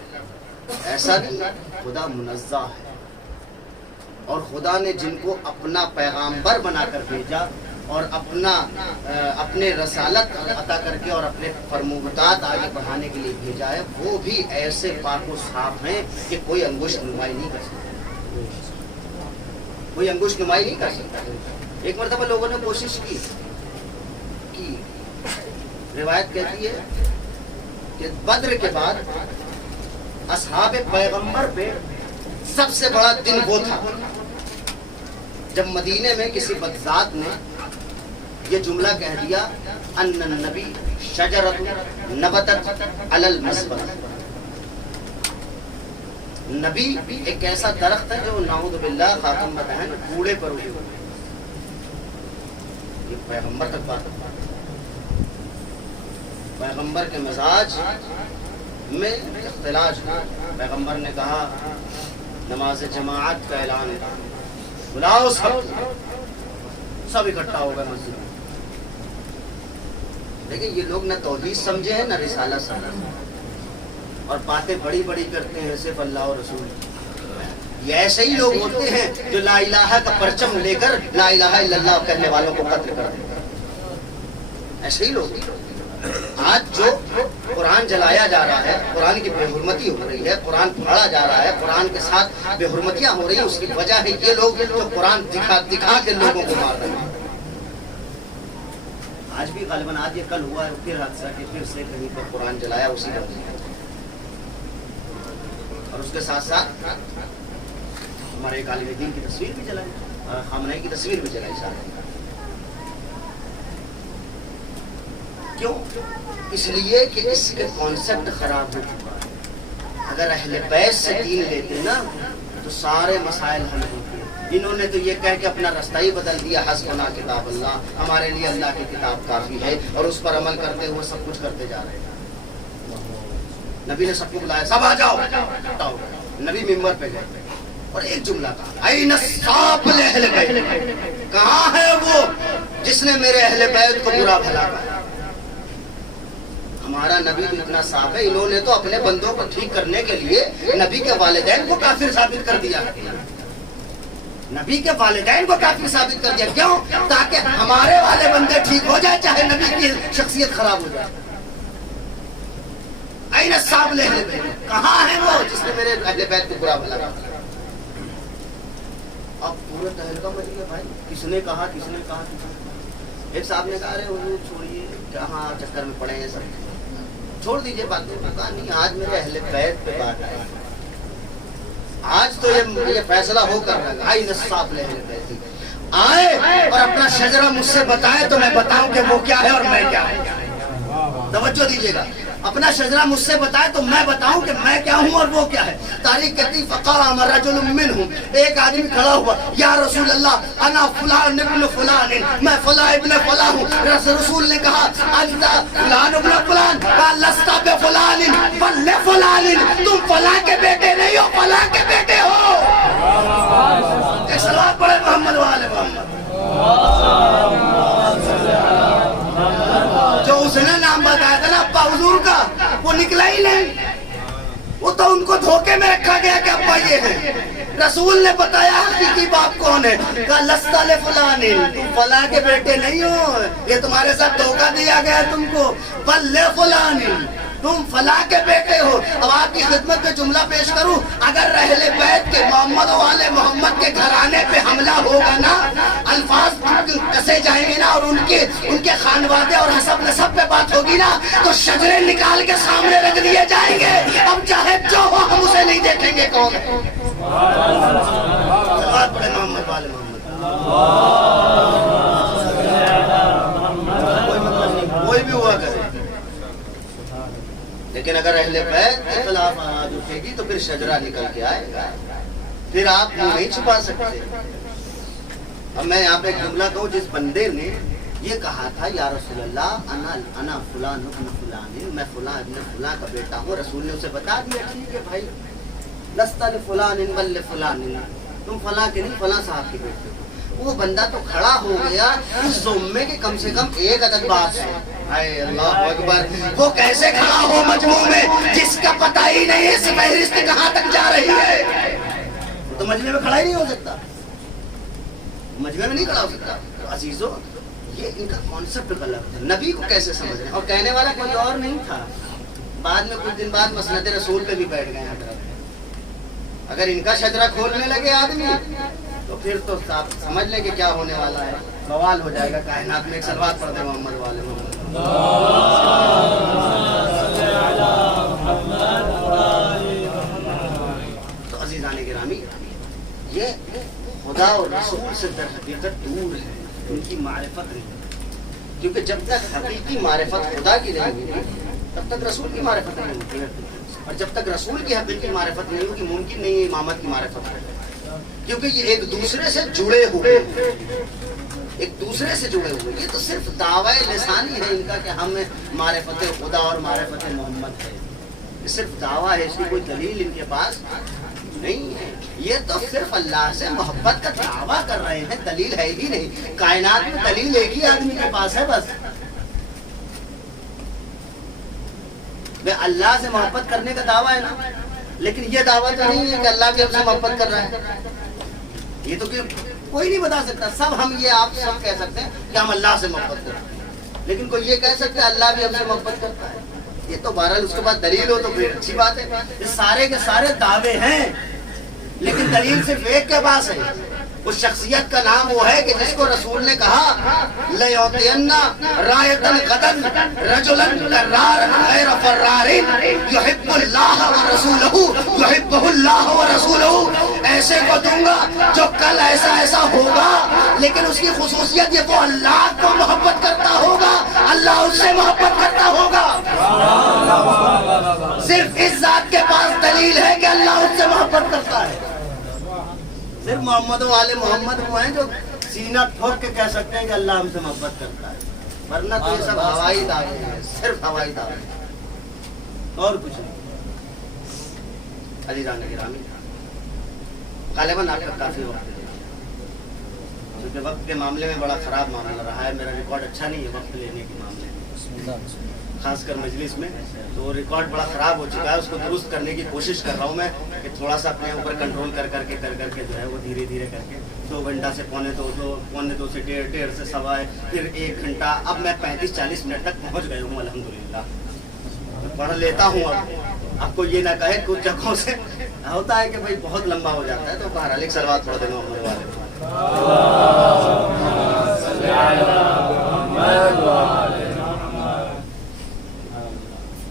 ایسا نہیں، خدا منزہ ہے، اور خدا نے جن کو اپنا پیغامبر بنا کر بھیجا اور اپنے رسالت عطا کر کے اور اپنے فرمودات آگے بڑھانے کے لیے بھیجا ہے، وہ بھی ایسے پاک و صاف ہیں کہ کوئی انگشت نمائی نہیں کر سکتا، کوئی انگشت نمائی نہیں کر سکتا۔ ایک مرتبہ لوگوں نے کوشش کی، روایت کہتی ہے کہ بدر کے بعد اصحاب پیغمبر پہ سب سے بڑا دن وہ تھا جب مدینے میں کسی بدذات نے یہ جملہ کہہ دیا، ان النبی شجرۃ نبتت علی المسبر، نبی ایک ایسا درخت ہے جو نعوذ باللہ خاتم مدہن کوڑے پر اگے ہوئے۔ یہ پیغمبر تک بات، پیغمبر کے مزاج میں اختلاج۔ پیغمبر نے کہا نماز جماعت کا اعلان، بلاؤ سب اکٹھا ہو گئے مسجد میں۔ لیکن یہ لوگ نہ توحید سمجھے ہیں نہ رسالہ سمجھے، اور باتیں بڑی بڑی کرتے ہیں صرف اللہ اور رسول۔ یہ ایسے ہی لوگ ہوتے ہیں جو لا الہ کا پرچم لے کر لا الہ الا اللہ کہنے والوں کو قتل کر دیتے ہیں، ایسے ہی لوگ۔ آج جو قرآن جلایا جا رہا ہے، قرآن کی بے حرمتی ہو رہی ہے، قرآن پھاڑا جا رہا ہے، قرآن کے ساتھ بے حرمتیاں ہو رہی ہیں، اس کی وجہ ہے یہ لوگ جو قرآن دکھا کے لوگوں کو مار رہے ہیں۔ آج بھی غالباً آج یہ کل ہوا ہے پھر حادثہ کہ پھر سے کہیں پر قرآن جلایا اسی کا، اور اس کے ساتھ ساتھ ہمارے ایک عالم دین کی تصویر بھی جلائی، خامنہئی کی تصویر بھی جلائی سارے۔ کیوں؟ اس لیے کہ اس کے کانسیپٹ خراب ہو چکا ہے۔ اگر اہل بیت سے دین لیتے نا تو سارے مسائل حل ہوتے ہیں۔ انہوں نے تو یہ کہہ کے اپنا رستہ ہی بدل دیا، حسبنا کتاب اللہ، ہمارے لیے اللہ کی کتاب کافی ہے، اور اس پر عمل کرتے ہوئے سب کچھ کرتے جا رہے ہیں۔ نبی نے سب کو بلایا، سب آ جاؤ، نبی ممبر پہ گئے اور ایک جملہ کہا، این الصاف اہل بیت، کہاں ہے وہ جس نے میرے اہل بیت کو برا بھلا کہا؟ ہمارا نبی تو اتنا صاف ہے، انہوں نے تو اپنے بندوں کو ٹھیک کرنے کے لیے نبی کے والدین کو کافر ثابت کر دیا، نبی کے والدین کو کافر ثابت کر دیا۔ کیوں؟ تاکہ ہمارے والے بندے ٹھیک ہو جائے چاہے نبی کی شخصیت خراب ہو جائے۔ این الصاف اہل بیت، کہاں ہے وہ جس نے میرے اہل بیت کو برا بھلا کہا؟ اب پورا تہلکہ مچ گیا بھائی، کس نے کہا، کس نے کہا، ایک صاحب نے کہا، ارے حضور چھوڑیے، کہاں چکر میں پڑے ہیں سب، چھوڑ دیجئے باتوں کو۔ کہا نہیں، آج میرے اہل بیت پہ بات آئی، آج تو یہ فیصلہ ہو کر رہا ہے، نصاب لے آئے اور اپنا شجرہ مجھ سے بتائے تو میں بتاؤں کہ وہ کیا ہے اور میں کیا ہے۔ توجہ دیجئے گا، اپنا شجرہ مجھ سے بتائے تو میں بتاؤں کہ میں کیا ہوں اور وہ کیا ہے۔ تاریخ کہتی فقام رجل منہم، ایک آدمی کھڑا ہوا، یا رسول اللہ انا فلان ابن فلان، میں فلاں ابن فلاں ہوں۔ رسول نے کہا انت فلان ابن فلان، قال لست بفلان بل فلان، تم فلاں کے بیٹے یہ ہیں. رسول نے بتایا حقیقی باپ کون ہے. کہا لست لفلان، تم فلاں کے بیٹے نہیں ہو، یہ تمہارے ساتھ دھوکہ دیا گیا تم کو. بل لفلان، تم فلاں کے بیٹے ہو. اب آپ کی خدمت میں جملہ پیش کروں، اگر اہل بیت کے محمد والے محمد کے گھرانے پہ حملہ ہوگا نا، الفاظ کسے جائیں گے نا، اور ان کے خانوادے اور حسب نسب پہ بات ہوگی نا، تو شجرے نکال کے سامنے رکھ دیے جائیں گے. اب چاہے جو ہو ہم اسے نہیں دیکھیں گے کون ہے. صلوات پڑھے محمد والے محمد. کوئی مطلب نہیں، کوئی بھی ہوا کرے، لیکن اگر اہل بیت کے خلاف آواز اٹھے گی تو پھر شجرہ نکل کے آئے گا، پھر آپ کو نہیں چھپا سکتے. اب میں یہاں پہ ایک جملہ کہوں، جس بندے نے یہ کہا تھا یا رسول اللہ انا فلان ابن فلان، میں فلاں ابن فلاں کا بیٹا ہوں، رسول نے اسے بتا دیا ٹھیک ہے بھائی، لست لفلان بل لفلان، تم فلاں کے نہیں فلاں صاحب کے بیٹے. وہ بندہ تو کھڑا ہو گیا اس ضمے کے کم سے کم ایک عدد بات سے. اے اللہ اکبر، وہ کیسے کھڑا ہو مجموع میں جس کا پتہ ہی نہیں اس فہرست کہاں تک جا رہی ہے. وہ تو مجمع میں کھڑا ہی نہیں ہو سکتا، مجمع میں نہیں کھڑا ہو سکتا. تو عزیزو، یہ ان کا کانسیپٹ غلط ہے. نبی کو کیسے سمجھ رہے ہیں؟ اور کہنے والا کوئی اور نہیں تھا. بعد میں کچھ دن بعد مسند رسول پہ بھی بیٹھ گئے ہیں. اگر ان کا شجرہ کھولنے لگے آدمی تو پھر تو آپ سمجھ لیں کہ کیا ہونے والا ہے. بوال ہو جائے گا کائنات میں. ایک صلوات پڑھ دیں محمد والے محمد. تو عزیزان گرامی، یہ خدا اور رسول سے در حقیقت دور ہے، ان کی معرفت نہیں. کیونکہ جب تک حقیقی معرفت خدا کی نہیں ہوگی تب تک رسول کی معرفت نہیں ہوتی ہے، اور جب تک رسول کی حقیقی معرفت نہیں ہوگی ممکن نہیں ہے امامت کی معرفت ہے. کیونکہ یہ ایک دوسرے سے جڑے ہوئے ہیں، ایک دوسرے سے جڑے ہوئے. یہ تو صرف دعوی لسانی ہے ان کا کہ ہم معرفت خدا اور معرفت محمد ہے. یہ صرف دعویٰ ہے، اس کی کوئی دلیل ان کے پاس نہیں ہے. یہ تو صرف اللہ سے محبت کا دعویٰ کر رہے ہیں، دلیل ہے ہی نہیں. کائنات میں دلیل ایک ہی آدمی کے پاس ہے بس. اللہ سے محبت کرنے کا دعویٰ ہے نا، لیکن یہ دعویٰ تو نہیں ہے کہ اللہ بھی ہم سے محبت کر رہا ہے. یہ تو کہ کوئی نہیں بتا سکتا. سب ہم یہ آپ سب کہہ سکتے ہیں کہ ہم اللہ سے محبت کرتے ہیں، لیکن کوئی یہ کہہ سکتا ہے اللہ بھی ہم سے محبت کرتا ہے. یہ تو بہرحال اس کے بعد دلیل ہو تو پھر اچھی بات ہے. یہ سارے کے سارے دعوے ہیں، لیکن دلیل صرف ایک کے پاس ہے. اس شخصیت کا نام وہ ہے کہ جس کو رسول نے کہا لَيُعْطِيَنَّ رَائِدًا غَدًا رَجُلًا كَرَّارًا غَيْرَ فَرَّارٍ يُحِبُّ اللَّهَ وَرَسُولَهُ يُحِبُّهُ اللَّهُ وَرَسُولُهُ. ایسے کو دوں گا جو کل ایسا ایسا ہوگا، لیکن اس کی خصوصیت یہ وہ اللہ کو محبت کرتا ہوگا، اللہ اس سے محبت کرتا ہوگا. صرف اس ذات کے پاس دلیل ہے کہ اللہ اس سے محبت کرتا ہے. صرف محمد والے محمد وہ ہیں جو سینہ ٹھوک کے کہہ سکتے ہیں کہ اللہ ہم سے محبت کرتا ہے، ورنہ تو یہ سب ہوائی دعوے ہیں، صرف ہوائی دعوے اور کچھ نہیں. عزیزان گرامی، غالباً آپ کا کافی وقت ہے، کیونکہ وقت کے معاملے میں بڑا خراب معاملہ رہا ہے. میرا ریکارڈ اچھا نہیں ہے وقت لینے کے معاملے میں، خاص کر مجلس میں. تو ریکارڈ بڑا خراب ہو چکا ہے، اس کو درست کرنے کی کوشش کر رہا ہوں میں کہ تھوڑا سا اپنے اوپر کنٹرول کر کے جو ہے وہ دھیرے دھیرے کر کے 2 گھنٹہ سے پونے دو سے ڈیڑھ سے سوا، پھر 1 گھنٹہ. اب میں 35-40 منٹ تک پہنچ گئے ہوں الحمدللہ. پڑھ لیتا ہوں. اب کو یہ نہ کہے کچھ جگہوں سے ہوتا ہے کہ بھائی بہت لمبا ہو جاتا ہے، تو بہرحال ایک صلوات پڑھ دینا محمد والے.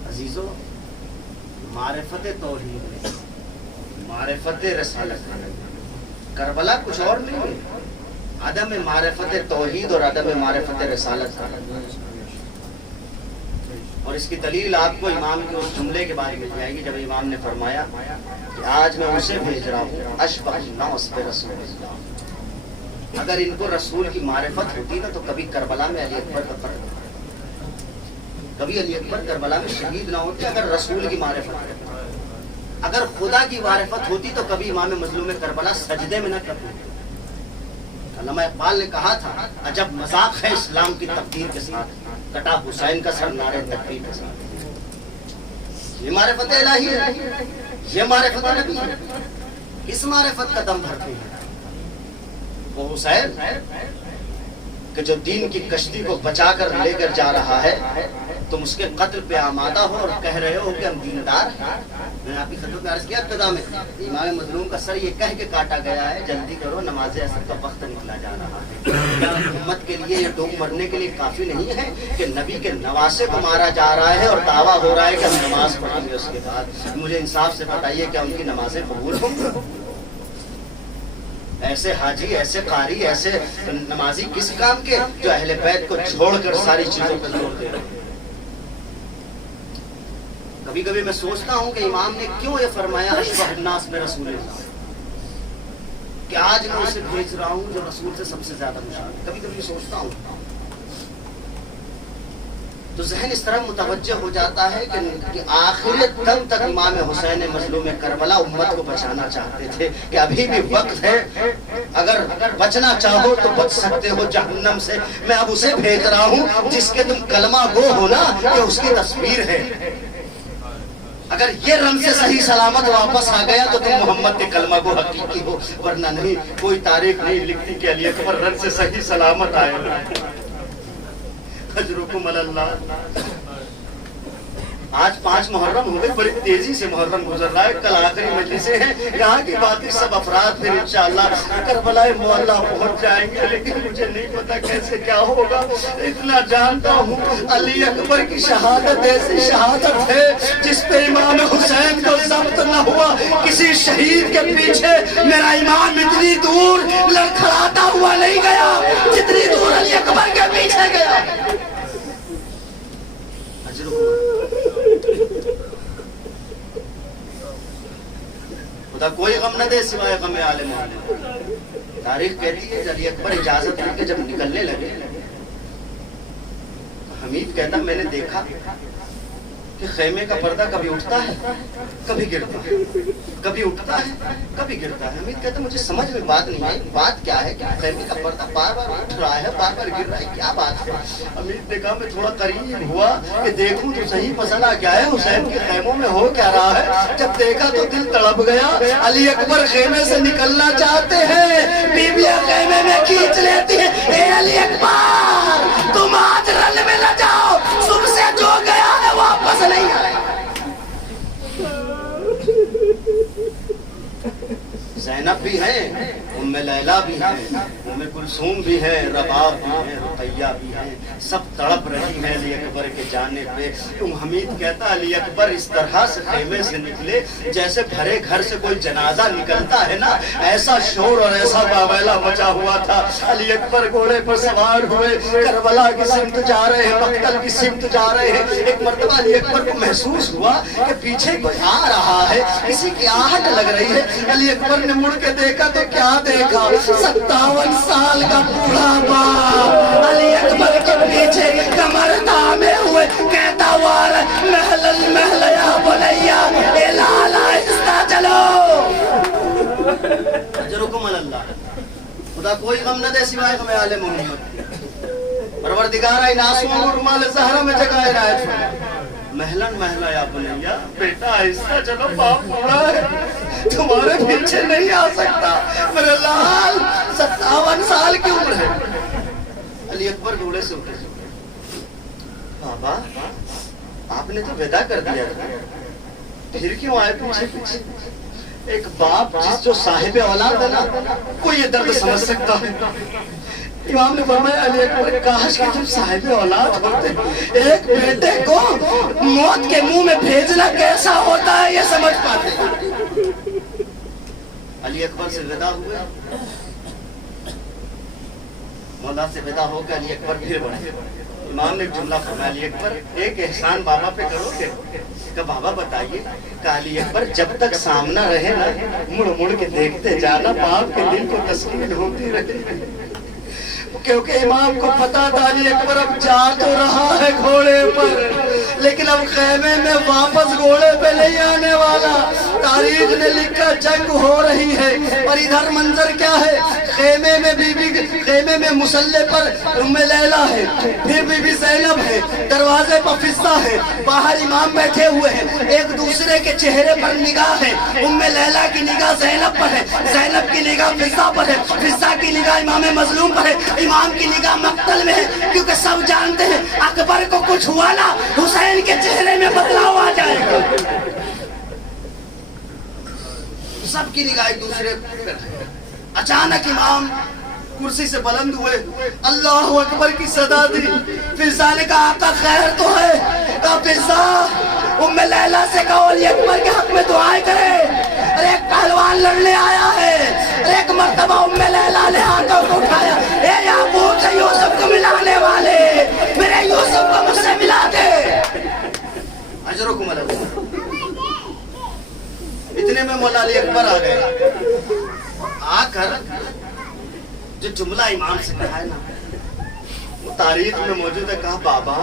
عزیزو، معرفت توحید، معرفت رسالت، کربلا کچھ اور نہیں ہے. عدم معرفت توحید اور عدم معرفت رسالت. اور اس کی دلیل آپ کو امام کے اس جملے کے بارے میں مل جائے گی جب امام نے فرمایا کہ آج میں اسے بھیج رہا ہوں اشبہ الناس برسول اللہ. اگر ان کو رسول کی معرفت ہوتی نا تو کبھی کربلا میں علی اکبر کا فرق ہوتا، کبھی علی اکبر کربلا میں شہید نہ ہوتے اگر رسول کی معرفت ہوتی. اگر خدا کی معرفت ہوتی تو کبھی امام مظلوم کربلا سجدے میں نہ کرتے. علامہ اقبال نے کہا تھا عجب مذاق ہے اسلام کی تقدیر کے ساتھ، کٹا حسین کا سر نعرے تکبیر کے ساتھ. یہ معرفت الہی ہے، یہ معرفت نبی ہے. اس معرفت کا دم بھرتے ہیں وہ حسین کہ جو دین کی کشتی کو بچا کر لے کر جا رہا ہے، تم اس کے قتل پہ آمادہ ہو اور کہہ رہے ہو کہ ہم دیندار ہیں۔ میں نے آپ کی خدمت میں عرض کیا ابتدا میں، امام مظلوم کا سر یہ کہہ کے کاٹا گیا ہے جلدی کرو نماز عصر کا وقت نکلا جا رہا ہے۔ کیا امت کے لیے یہ ڈوب مرنے کے لیے کافی نہیں ہے کہ نبی کے نواسے کو مارا جا رہا ہے اور دعویٰ ہو رہا ہے کہ ہم نماز پڑھیں گے اس کے بعد؟ مجھے انصاف سے بتائیے کیا ان کی نمازیں قبول ہوں گی؟ ایسے حاجی، ایسے قاری، ایسے نمازی کس کام کے جو اہل بیت کو چھوڑ کر ساری چیزوں پر زور دے رہے ہیں؟ کبھی کبھی میں سوچتا ہوں کہ امام نے کیوں یہ فرمایا اشبہ الناس میں رسول اللہ، کہ آج میں اسے بھیج رہا ہوں جو رسول سے سب سے زیادہ مشابہ۔ کبھی کبھی سوچتا ہوں تو ذہن اس طرح متوجہ ہو جاتا ہے کہ آخر دم تک امام حسین مظلوم کربلا امت کو بچانا چاہتے تھے کہ ابھی بھی وقت ہے، اگر بچنا چاہو تو بچ سکتے ہو جہنم سے۔ میں اب اسے بھیج رہا ہوں جس کے تم کلمہ گو ہو نا، کہ اس کی تصویر ہے۔ اگر یہ رن سے صحیح سلامت واپس آ گیا تو تم محمد کے کلمہ گو حقیقی ہو، ورنہ نہیں۔ کوئی تاریخ نہیں لکھتی کہ علی اکبر رن سے صحیح سلامت آئے۔ اجرکم اللہ۔ آج 5 محرم ہو گئے، بڑی تیزی سے محرم گزر رہا ہے، کل آخری مجلسیں ہیں، یہاں کی باقی سب افراد پھر انشاءاللہ کربلا معلیٰ پہنچ جائیں گے، لیکن مجھے نہیں پتا کیسے کیا ہوگا۔ اتنا جانتا ہوں علی اکبر کی شہادت ایسی شہادت ہے جس پہ امام حسین کو ضبط نہ ہوا۔ کسی شہید کے پیچھے میرا امام اتنی دور لڑکھڑاتا ہوا نہیں گیا جتنی دور علی اکبر کے پیچھے گیا۔ خدا کوئی غم نہ دے سوائے غم عالم عالم۔ تاریخ کہتی ہے علی اکبر اجازت لے کے جب نکلنے لگے، حمید کہتا میں نے دیکھا کہ خیمے کا پردہ کبھی اٹھتا ہے کبھی گرتا ہے، کبھی اٹھتا ہے کبھی گرتا ہے۔ حمید کہتا مجھے سمجھ میں بات نہیں آئی، بات کیا ہے کہ خیمے کا پردہ بار بار اٹھ رہا ہے بار بار گر رہا ہے، کیا بات ہے؟ حمید نے کہا میں تھوڑا قریب ہوا کہ دیکھوں تو صحیح مسئلہ کیا ہے، حسین کے خیموں میں ہو کیا رہا ہے۔ جب دیکھا تو دل تڑپ گیا۔ علی اکبر خیمے سے نکلنا چاہتے ہیں، بیویاں خیمے میں کھینچ لیتی ہیں، اے علی اکبر تم آج رن میں نہ جاؤ، تم سے جو گیا ہے واپس نہیں آئے۔ زینب بھی ہیں، ام لیلہ بھی ہیں، ام کلثوم بھی ہے، رباب بھی ہے، رقیہ بھی ہے، سب تڑپ رہی ہیں علی اکبر کے جانے پہ۔ حمید کہتا علی اکبر اس طرح سے خیمے سے نکلے جیسے بھرے گھر سے کوئی جنازہ نکلتا ہے نا، ایسا شور اور ایسا باویلا مچا ہوا تھا۔ علی اکبر گھوڑے پر سوار ہوئے کربلا کی سمت جا رہے ہیں، مقتل کی سمت جا رہے ہیں۔ ایک مرتبہ علی اکبر کو محسوس ہوا کہ پیچھے کوئی آ رہا ہے، کسی کی آہٹ لگ رہی ہے۔ علی اکبر نے مڑ کے دیکھا تو کیا دیکھا؟ 57 سال کا بوڑھا باپ علی اکبر کے پیچھے کمر تھامے ہوئے کہتا وار محلل محل یا بنیا اے لالا آہستہ چلو۔ اجرکم اللہ۔ خدا کوئی غم نہ دے سوائے غم عالم محمد۔ پروردگار ناسوں اور مال زہرا میں جگہ عنایت فرما۔ محلن محلہ یا بنیا، بیٹا آہستہ چلو، باپ بوڑھا ہے تمہارے پیچھے نہیں آ سکتا، میرے لال 57 سال کی عمر ہے۔ علی اکبر گھوڑے سے اٹھے، بابا آپ نے تو ودا کر دیا تھا، پھر کیوں آئے پیچھے پیچھے؟ ایک باپ جس جو صاحب اولاد ہے نا، کوئی یہ درد سمجھ سکتا ہے۔ امام نے فرمایا علی اکبر کاش کہ تم صاحب اولاد ہوتے، ایک بیٹے کو موت کے منہ میں بھیجنا کیسا ہوتا ہے یہ سمجھ پاتے۔ علی اکبر سے ودا ہوئے، مولا سے ودا ہو کے علی اکبر پھر بڑھے۔ امام نے ایک جملہ فرمایا علی اکبر ایک احسان بابا پہ کرو گے؟ کہ بابا بتائیے؟ کہ علی اکبر جب تک سامنا رہے نا مڑ مڑ کے دیکھتے جانا، باپ کے دل کو تسکین ہوتی رہے، کیونکہ امام کو پتا تھا علی اکبر اب جا تو رہا ہے گھوڑے پر لیکن اب خیمے میں واپس گھوڑے پہ نہیں آنے والا. تاریخ نے لکھا جنگ ہو رہی ہے اور ادھر منظر کیا ہے؟ خیمے میں خیمے میں مسلح پر ام لیلا ہے, پھر بی بی زینب ہے, دروازے پر فضہ ہے, باہر امام بیٹھے ہوئے ہیں, ایک دوسرے کے چہرے پر نگاہ ہے. ام لیلا کی نگاہ زینب پر ہے, زینب کی نگاہ فضہ پر ہے, فضہ کی نگاہ امام مظلوم پر ہے, امام کی نگاہ مقتل میں ہے, کیونکہ سب جانتے ہیں اکبر کو کچھ ہوا نا حسین کے چہرے میں بدلاؤ آ جائے گا. سب کی نگاہ ایک دوسرے پر ہے. اچانک امام کرسی سے بلند ہوئے, اللہ اکبر کی صدا دی. فضہ نے کہا آقا خیر تو ہے؟ کہا فضہ ام لیلا سے کہو علی اکبر کے حق میں دعائیں کرے. ارے ایک پہلوان لڑنے آیا ہے. ارے ایک مرتبہ ام لیلا نے ہاتھوں کو اٹھایا, اے یعقوب سے یوسف کو ملانے والے, میرے یوسف کو مجھ سے ملا دے. اجرکم اللہ. اتنے میں مولا علی اکبر آ گئے. آ کر جو جملہ امام سے کہا ہے نا وہ تاریخ میں موجود ہے. کہا بابا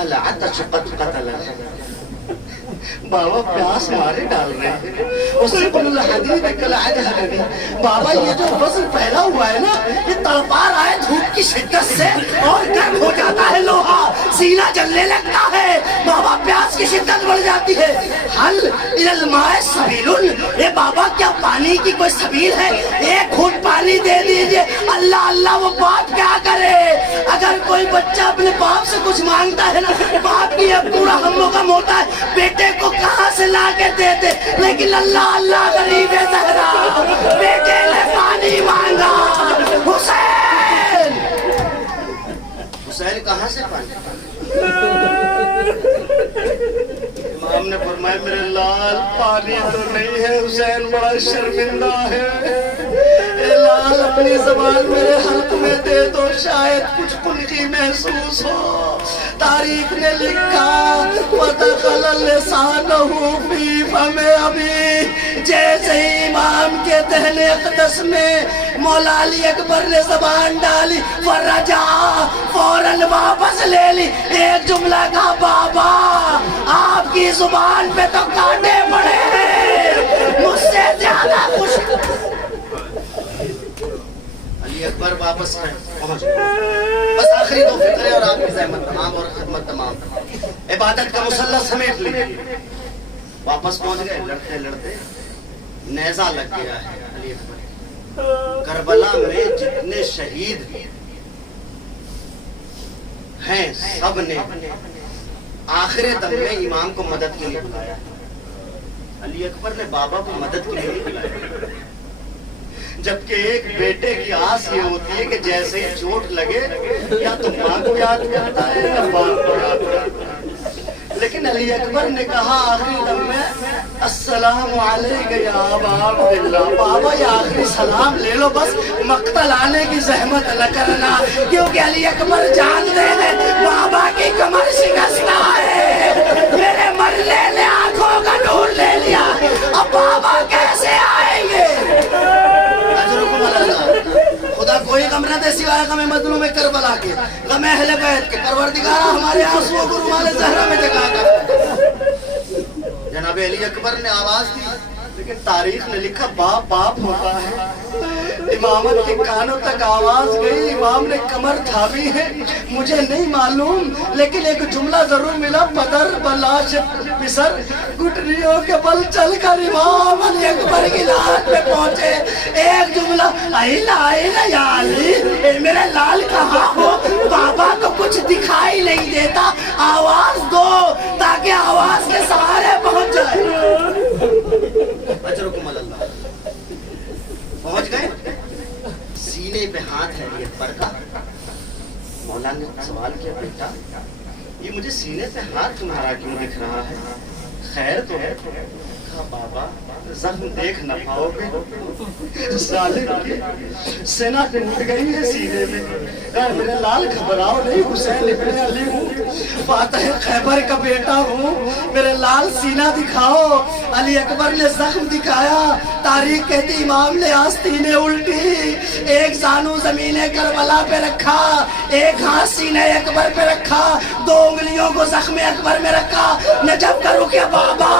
العطش قد قتل, بابا پیاس مارے ڈال رہے ہیں. وصبر الحدید کالعدہد, بابا یہ جو وزن پھیلا ہوا ہے نا یہ تڑپا رہا ہے دھوپ کی شدت سے اور گرم ہو جاتا ہے لوہا, سینہ جلنے لگتا ہے, بابا پیاس کی شدت بڑھ جاتی ہے. حل الی الماء سبیل, اے بابا کیا پانی کی کوئی سبیل ہے؟ ایک گھونٹ پانی دے دیجئے. اللہ اللہ وہ باپ کیا کرے؟ اگر کوئی بچہ اپنے باپ سے کچھ مانگتا ہے نا, باپ کی اب پورا ہم و غم ہوتا ہے, بیٹے کو کہاں سے لا کے دیتے, لیکن اللہ اللہ غریب زہرا بیٹے نے پانی مانگا. حسین, حسین کہاں سے پانی؟ امام نے فرمایا میرے لال پانی تو نہیں ہے, حسین بڑا شرمندہ ہے. اے لال اپنی زبان میرے حلق میں دے دو, شاید کچھ خنقی محسوس ہو. تاریخ نے لکھا وَدَخَلَ لِسَانَهُ فِي فَمِ أَبِيهِ, جیسے ہی امام کے دہن اقدس میں مولا علی اکبر نے زبان ڈالی, فرجا فوراً واپس لے لی. ایک جملہ کہا بابا آپ کی زبان پہ تو کانٹے پڑے ہیں, مجھ سے زیادہ خوش. علی اکبر واپس پہنچ گئے. بس آخری دو فکرے اور آپ کی زحمت تمام اور خدمت تمام, عبادت کا مسلح سمیٹ لی. واپس پہنچ گئے. لڑتے لڑتے نیزہ لگ گیا ہے علی اکبر. کربلا میں جتنے شہید ہیں سب نے آخر دم میں امام کو مدد کے لیے بلایا. علی اکبر نے بابا کو مدد کے لیے بلایا, جبکہ ایک بیٹے کی آس یہ ہوتی ہے کہ جیسے ہی چوٹ لگے یا تو ماں کو یاد کرتا ہے یا باپ کو یاد کرتا ہے. لیکن علی اکبر نے کہا آخری دم میں السلام علیکم یا ابا عبداللہ, بابا یہ آخری سلام لے لو, بس مقتل آنے کی زحمت نہ کرنا, کیونکہ علی اکبر جانتے ہیں بابا کی کمر شکستہ ہے. میرے مرنے نے آنکھوں کا نور لے لیا, اب بابا کیسے آئیں گے؟ خدا کوئی غم نہ دے سوائے غم مظلوم کربلا کے, غم اہل بیت کے. پروردگارا ہمارے آنسوؤں کو رومال زہرا میں جگا کر. جناب علی اکبر نے آواز دی, لیکن تاریخ نے لکھا باپ باپ ہوتا ہے. امامت کے کانوں تک آواز گئی, امام نے کمر تھامی ہے مجھے نہیں معلوم, لیکن ایک جملہ ضرور ملا, پدر بلاش پسر گٹریوں کے بل چل کر امام علی اکبر کی لاٹ پہ پہنچے. ایک جملہ آئینا آئینا یا علی, اے میرے لال کہاں ہو؟ بابا کو کچھ دکھائی نہیں دیتا, آواز دو تاکہ آواز کے سہارے پہنچ جائے. اجرکم اللہ. پہنچ گئے, سینے پہ ہاتھ ہے علی اکبر کا. مولا نے سوال کیا بیٹا یہ مجھے سینے پہ ہاتھ تمہارا کیوں دکھ رہا ہے, خیر تو ہے؟ کہا بابا زخم دیکھ نہ پاؤ گے. ظالم کی سینہ ٹوٹ گئی ہے سینے میں. میرے لال گھبراؤ نہیں, حسین ابن علی ہوں, فاتح خیبر کا بیٹا ہوں. میرے لال سینہ دکھاؤ. علی اکبر نے زخم دکھایا. تاریخ کہتی امام نے آستینیں الٹی, ایک زانو زمین کربلا پہ رکھا, ایک ہاتھ سینہ اکبر پہ رکھا, 2 انگلیوں کو زخم اکبر میں رکھا. نجف کرو کہ بابا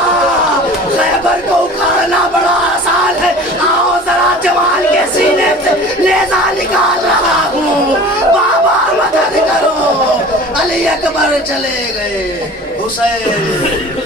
خیبر کو اکھاڑنا بڑا آسان ہے, آؤ ذرا جوان کے سینے سے نیزہ نکال رہا ہوں, بابا مدد کرو. علی اکبر چلے گئے. حسین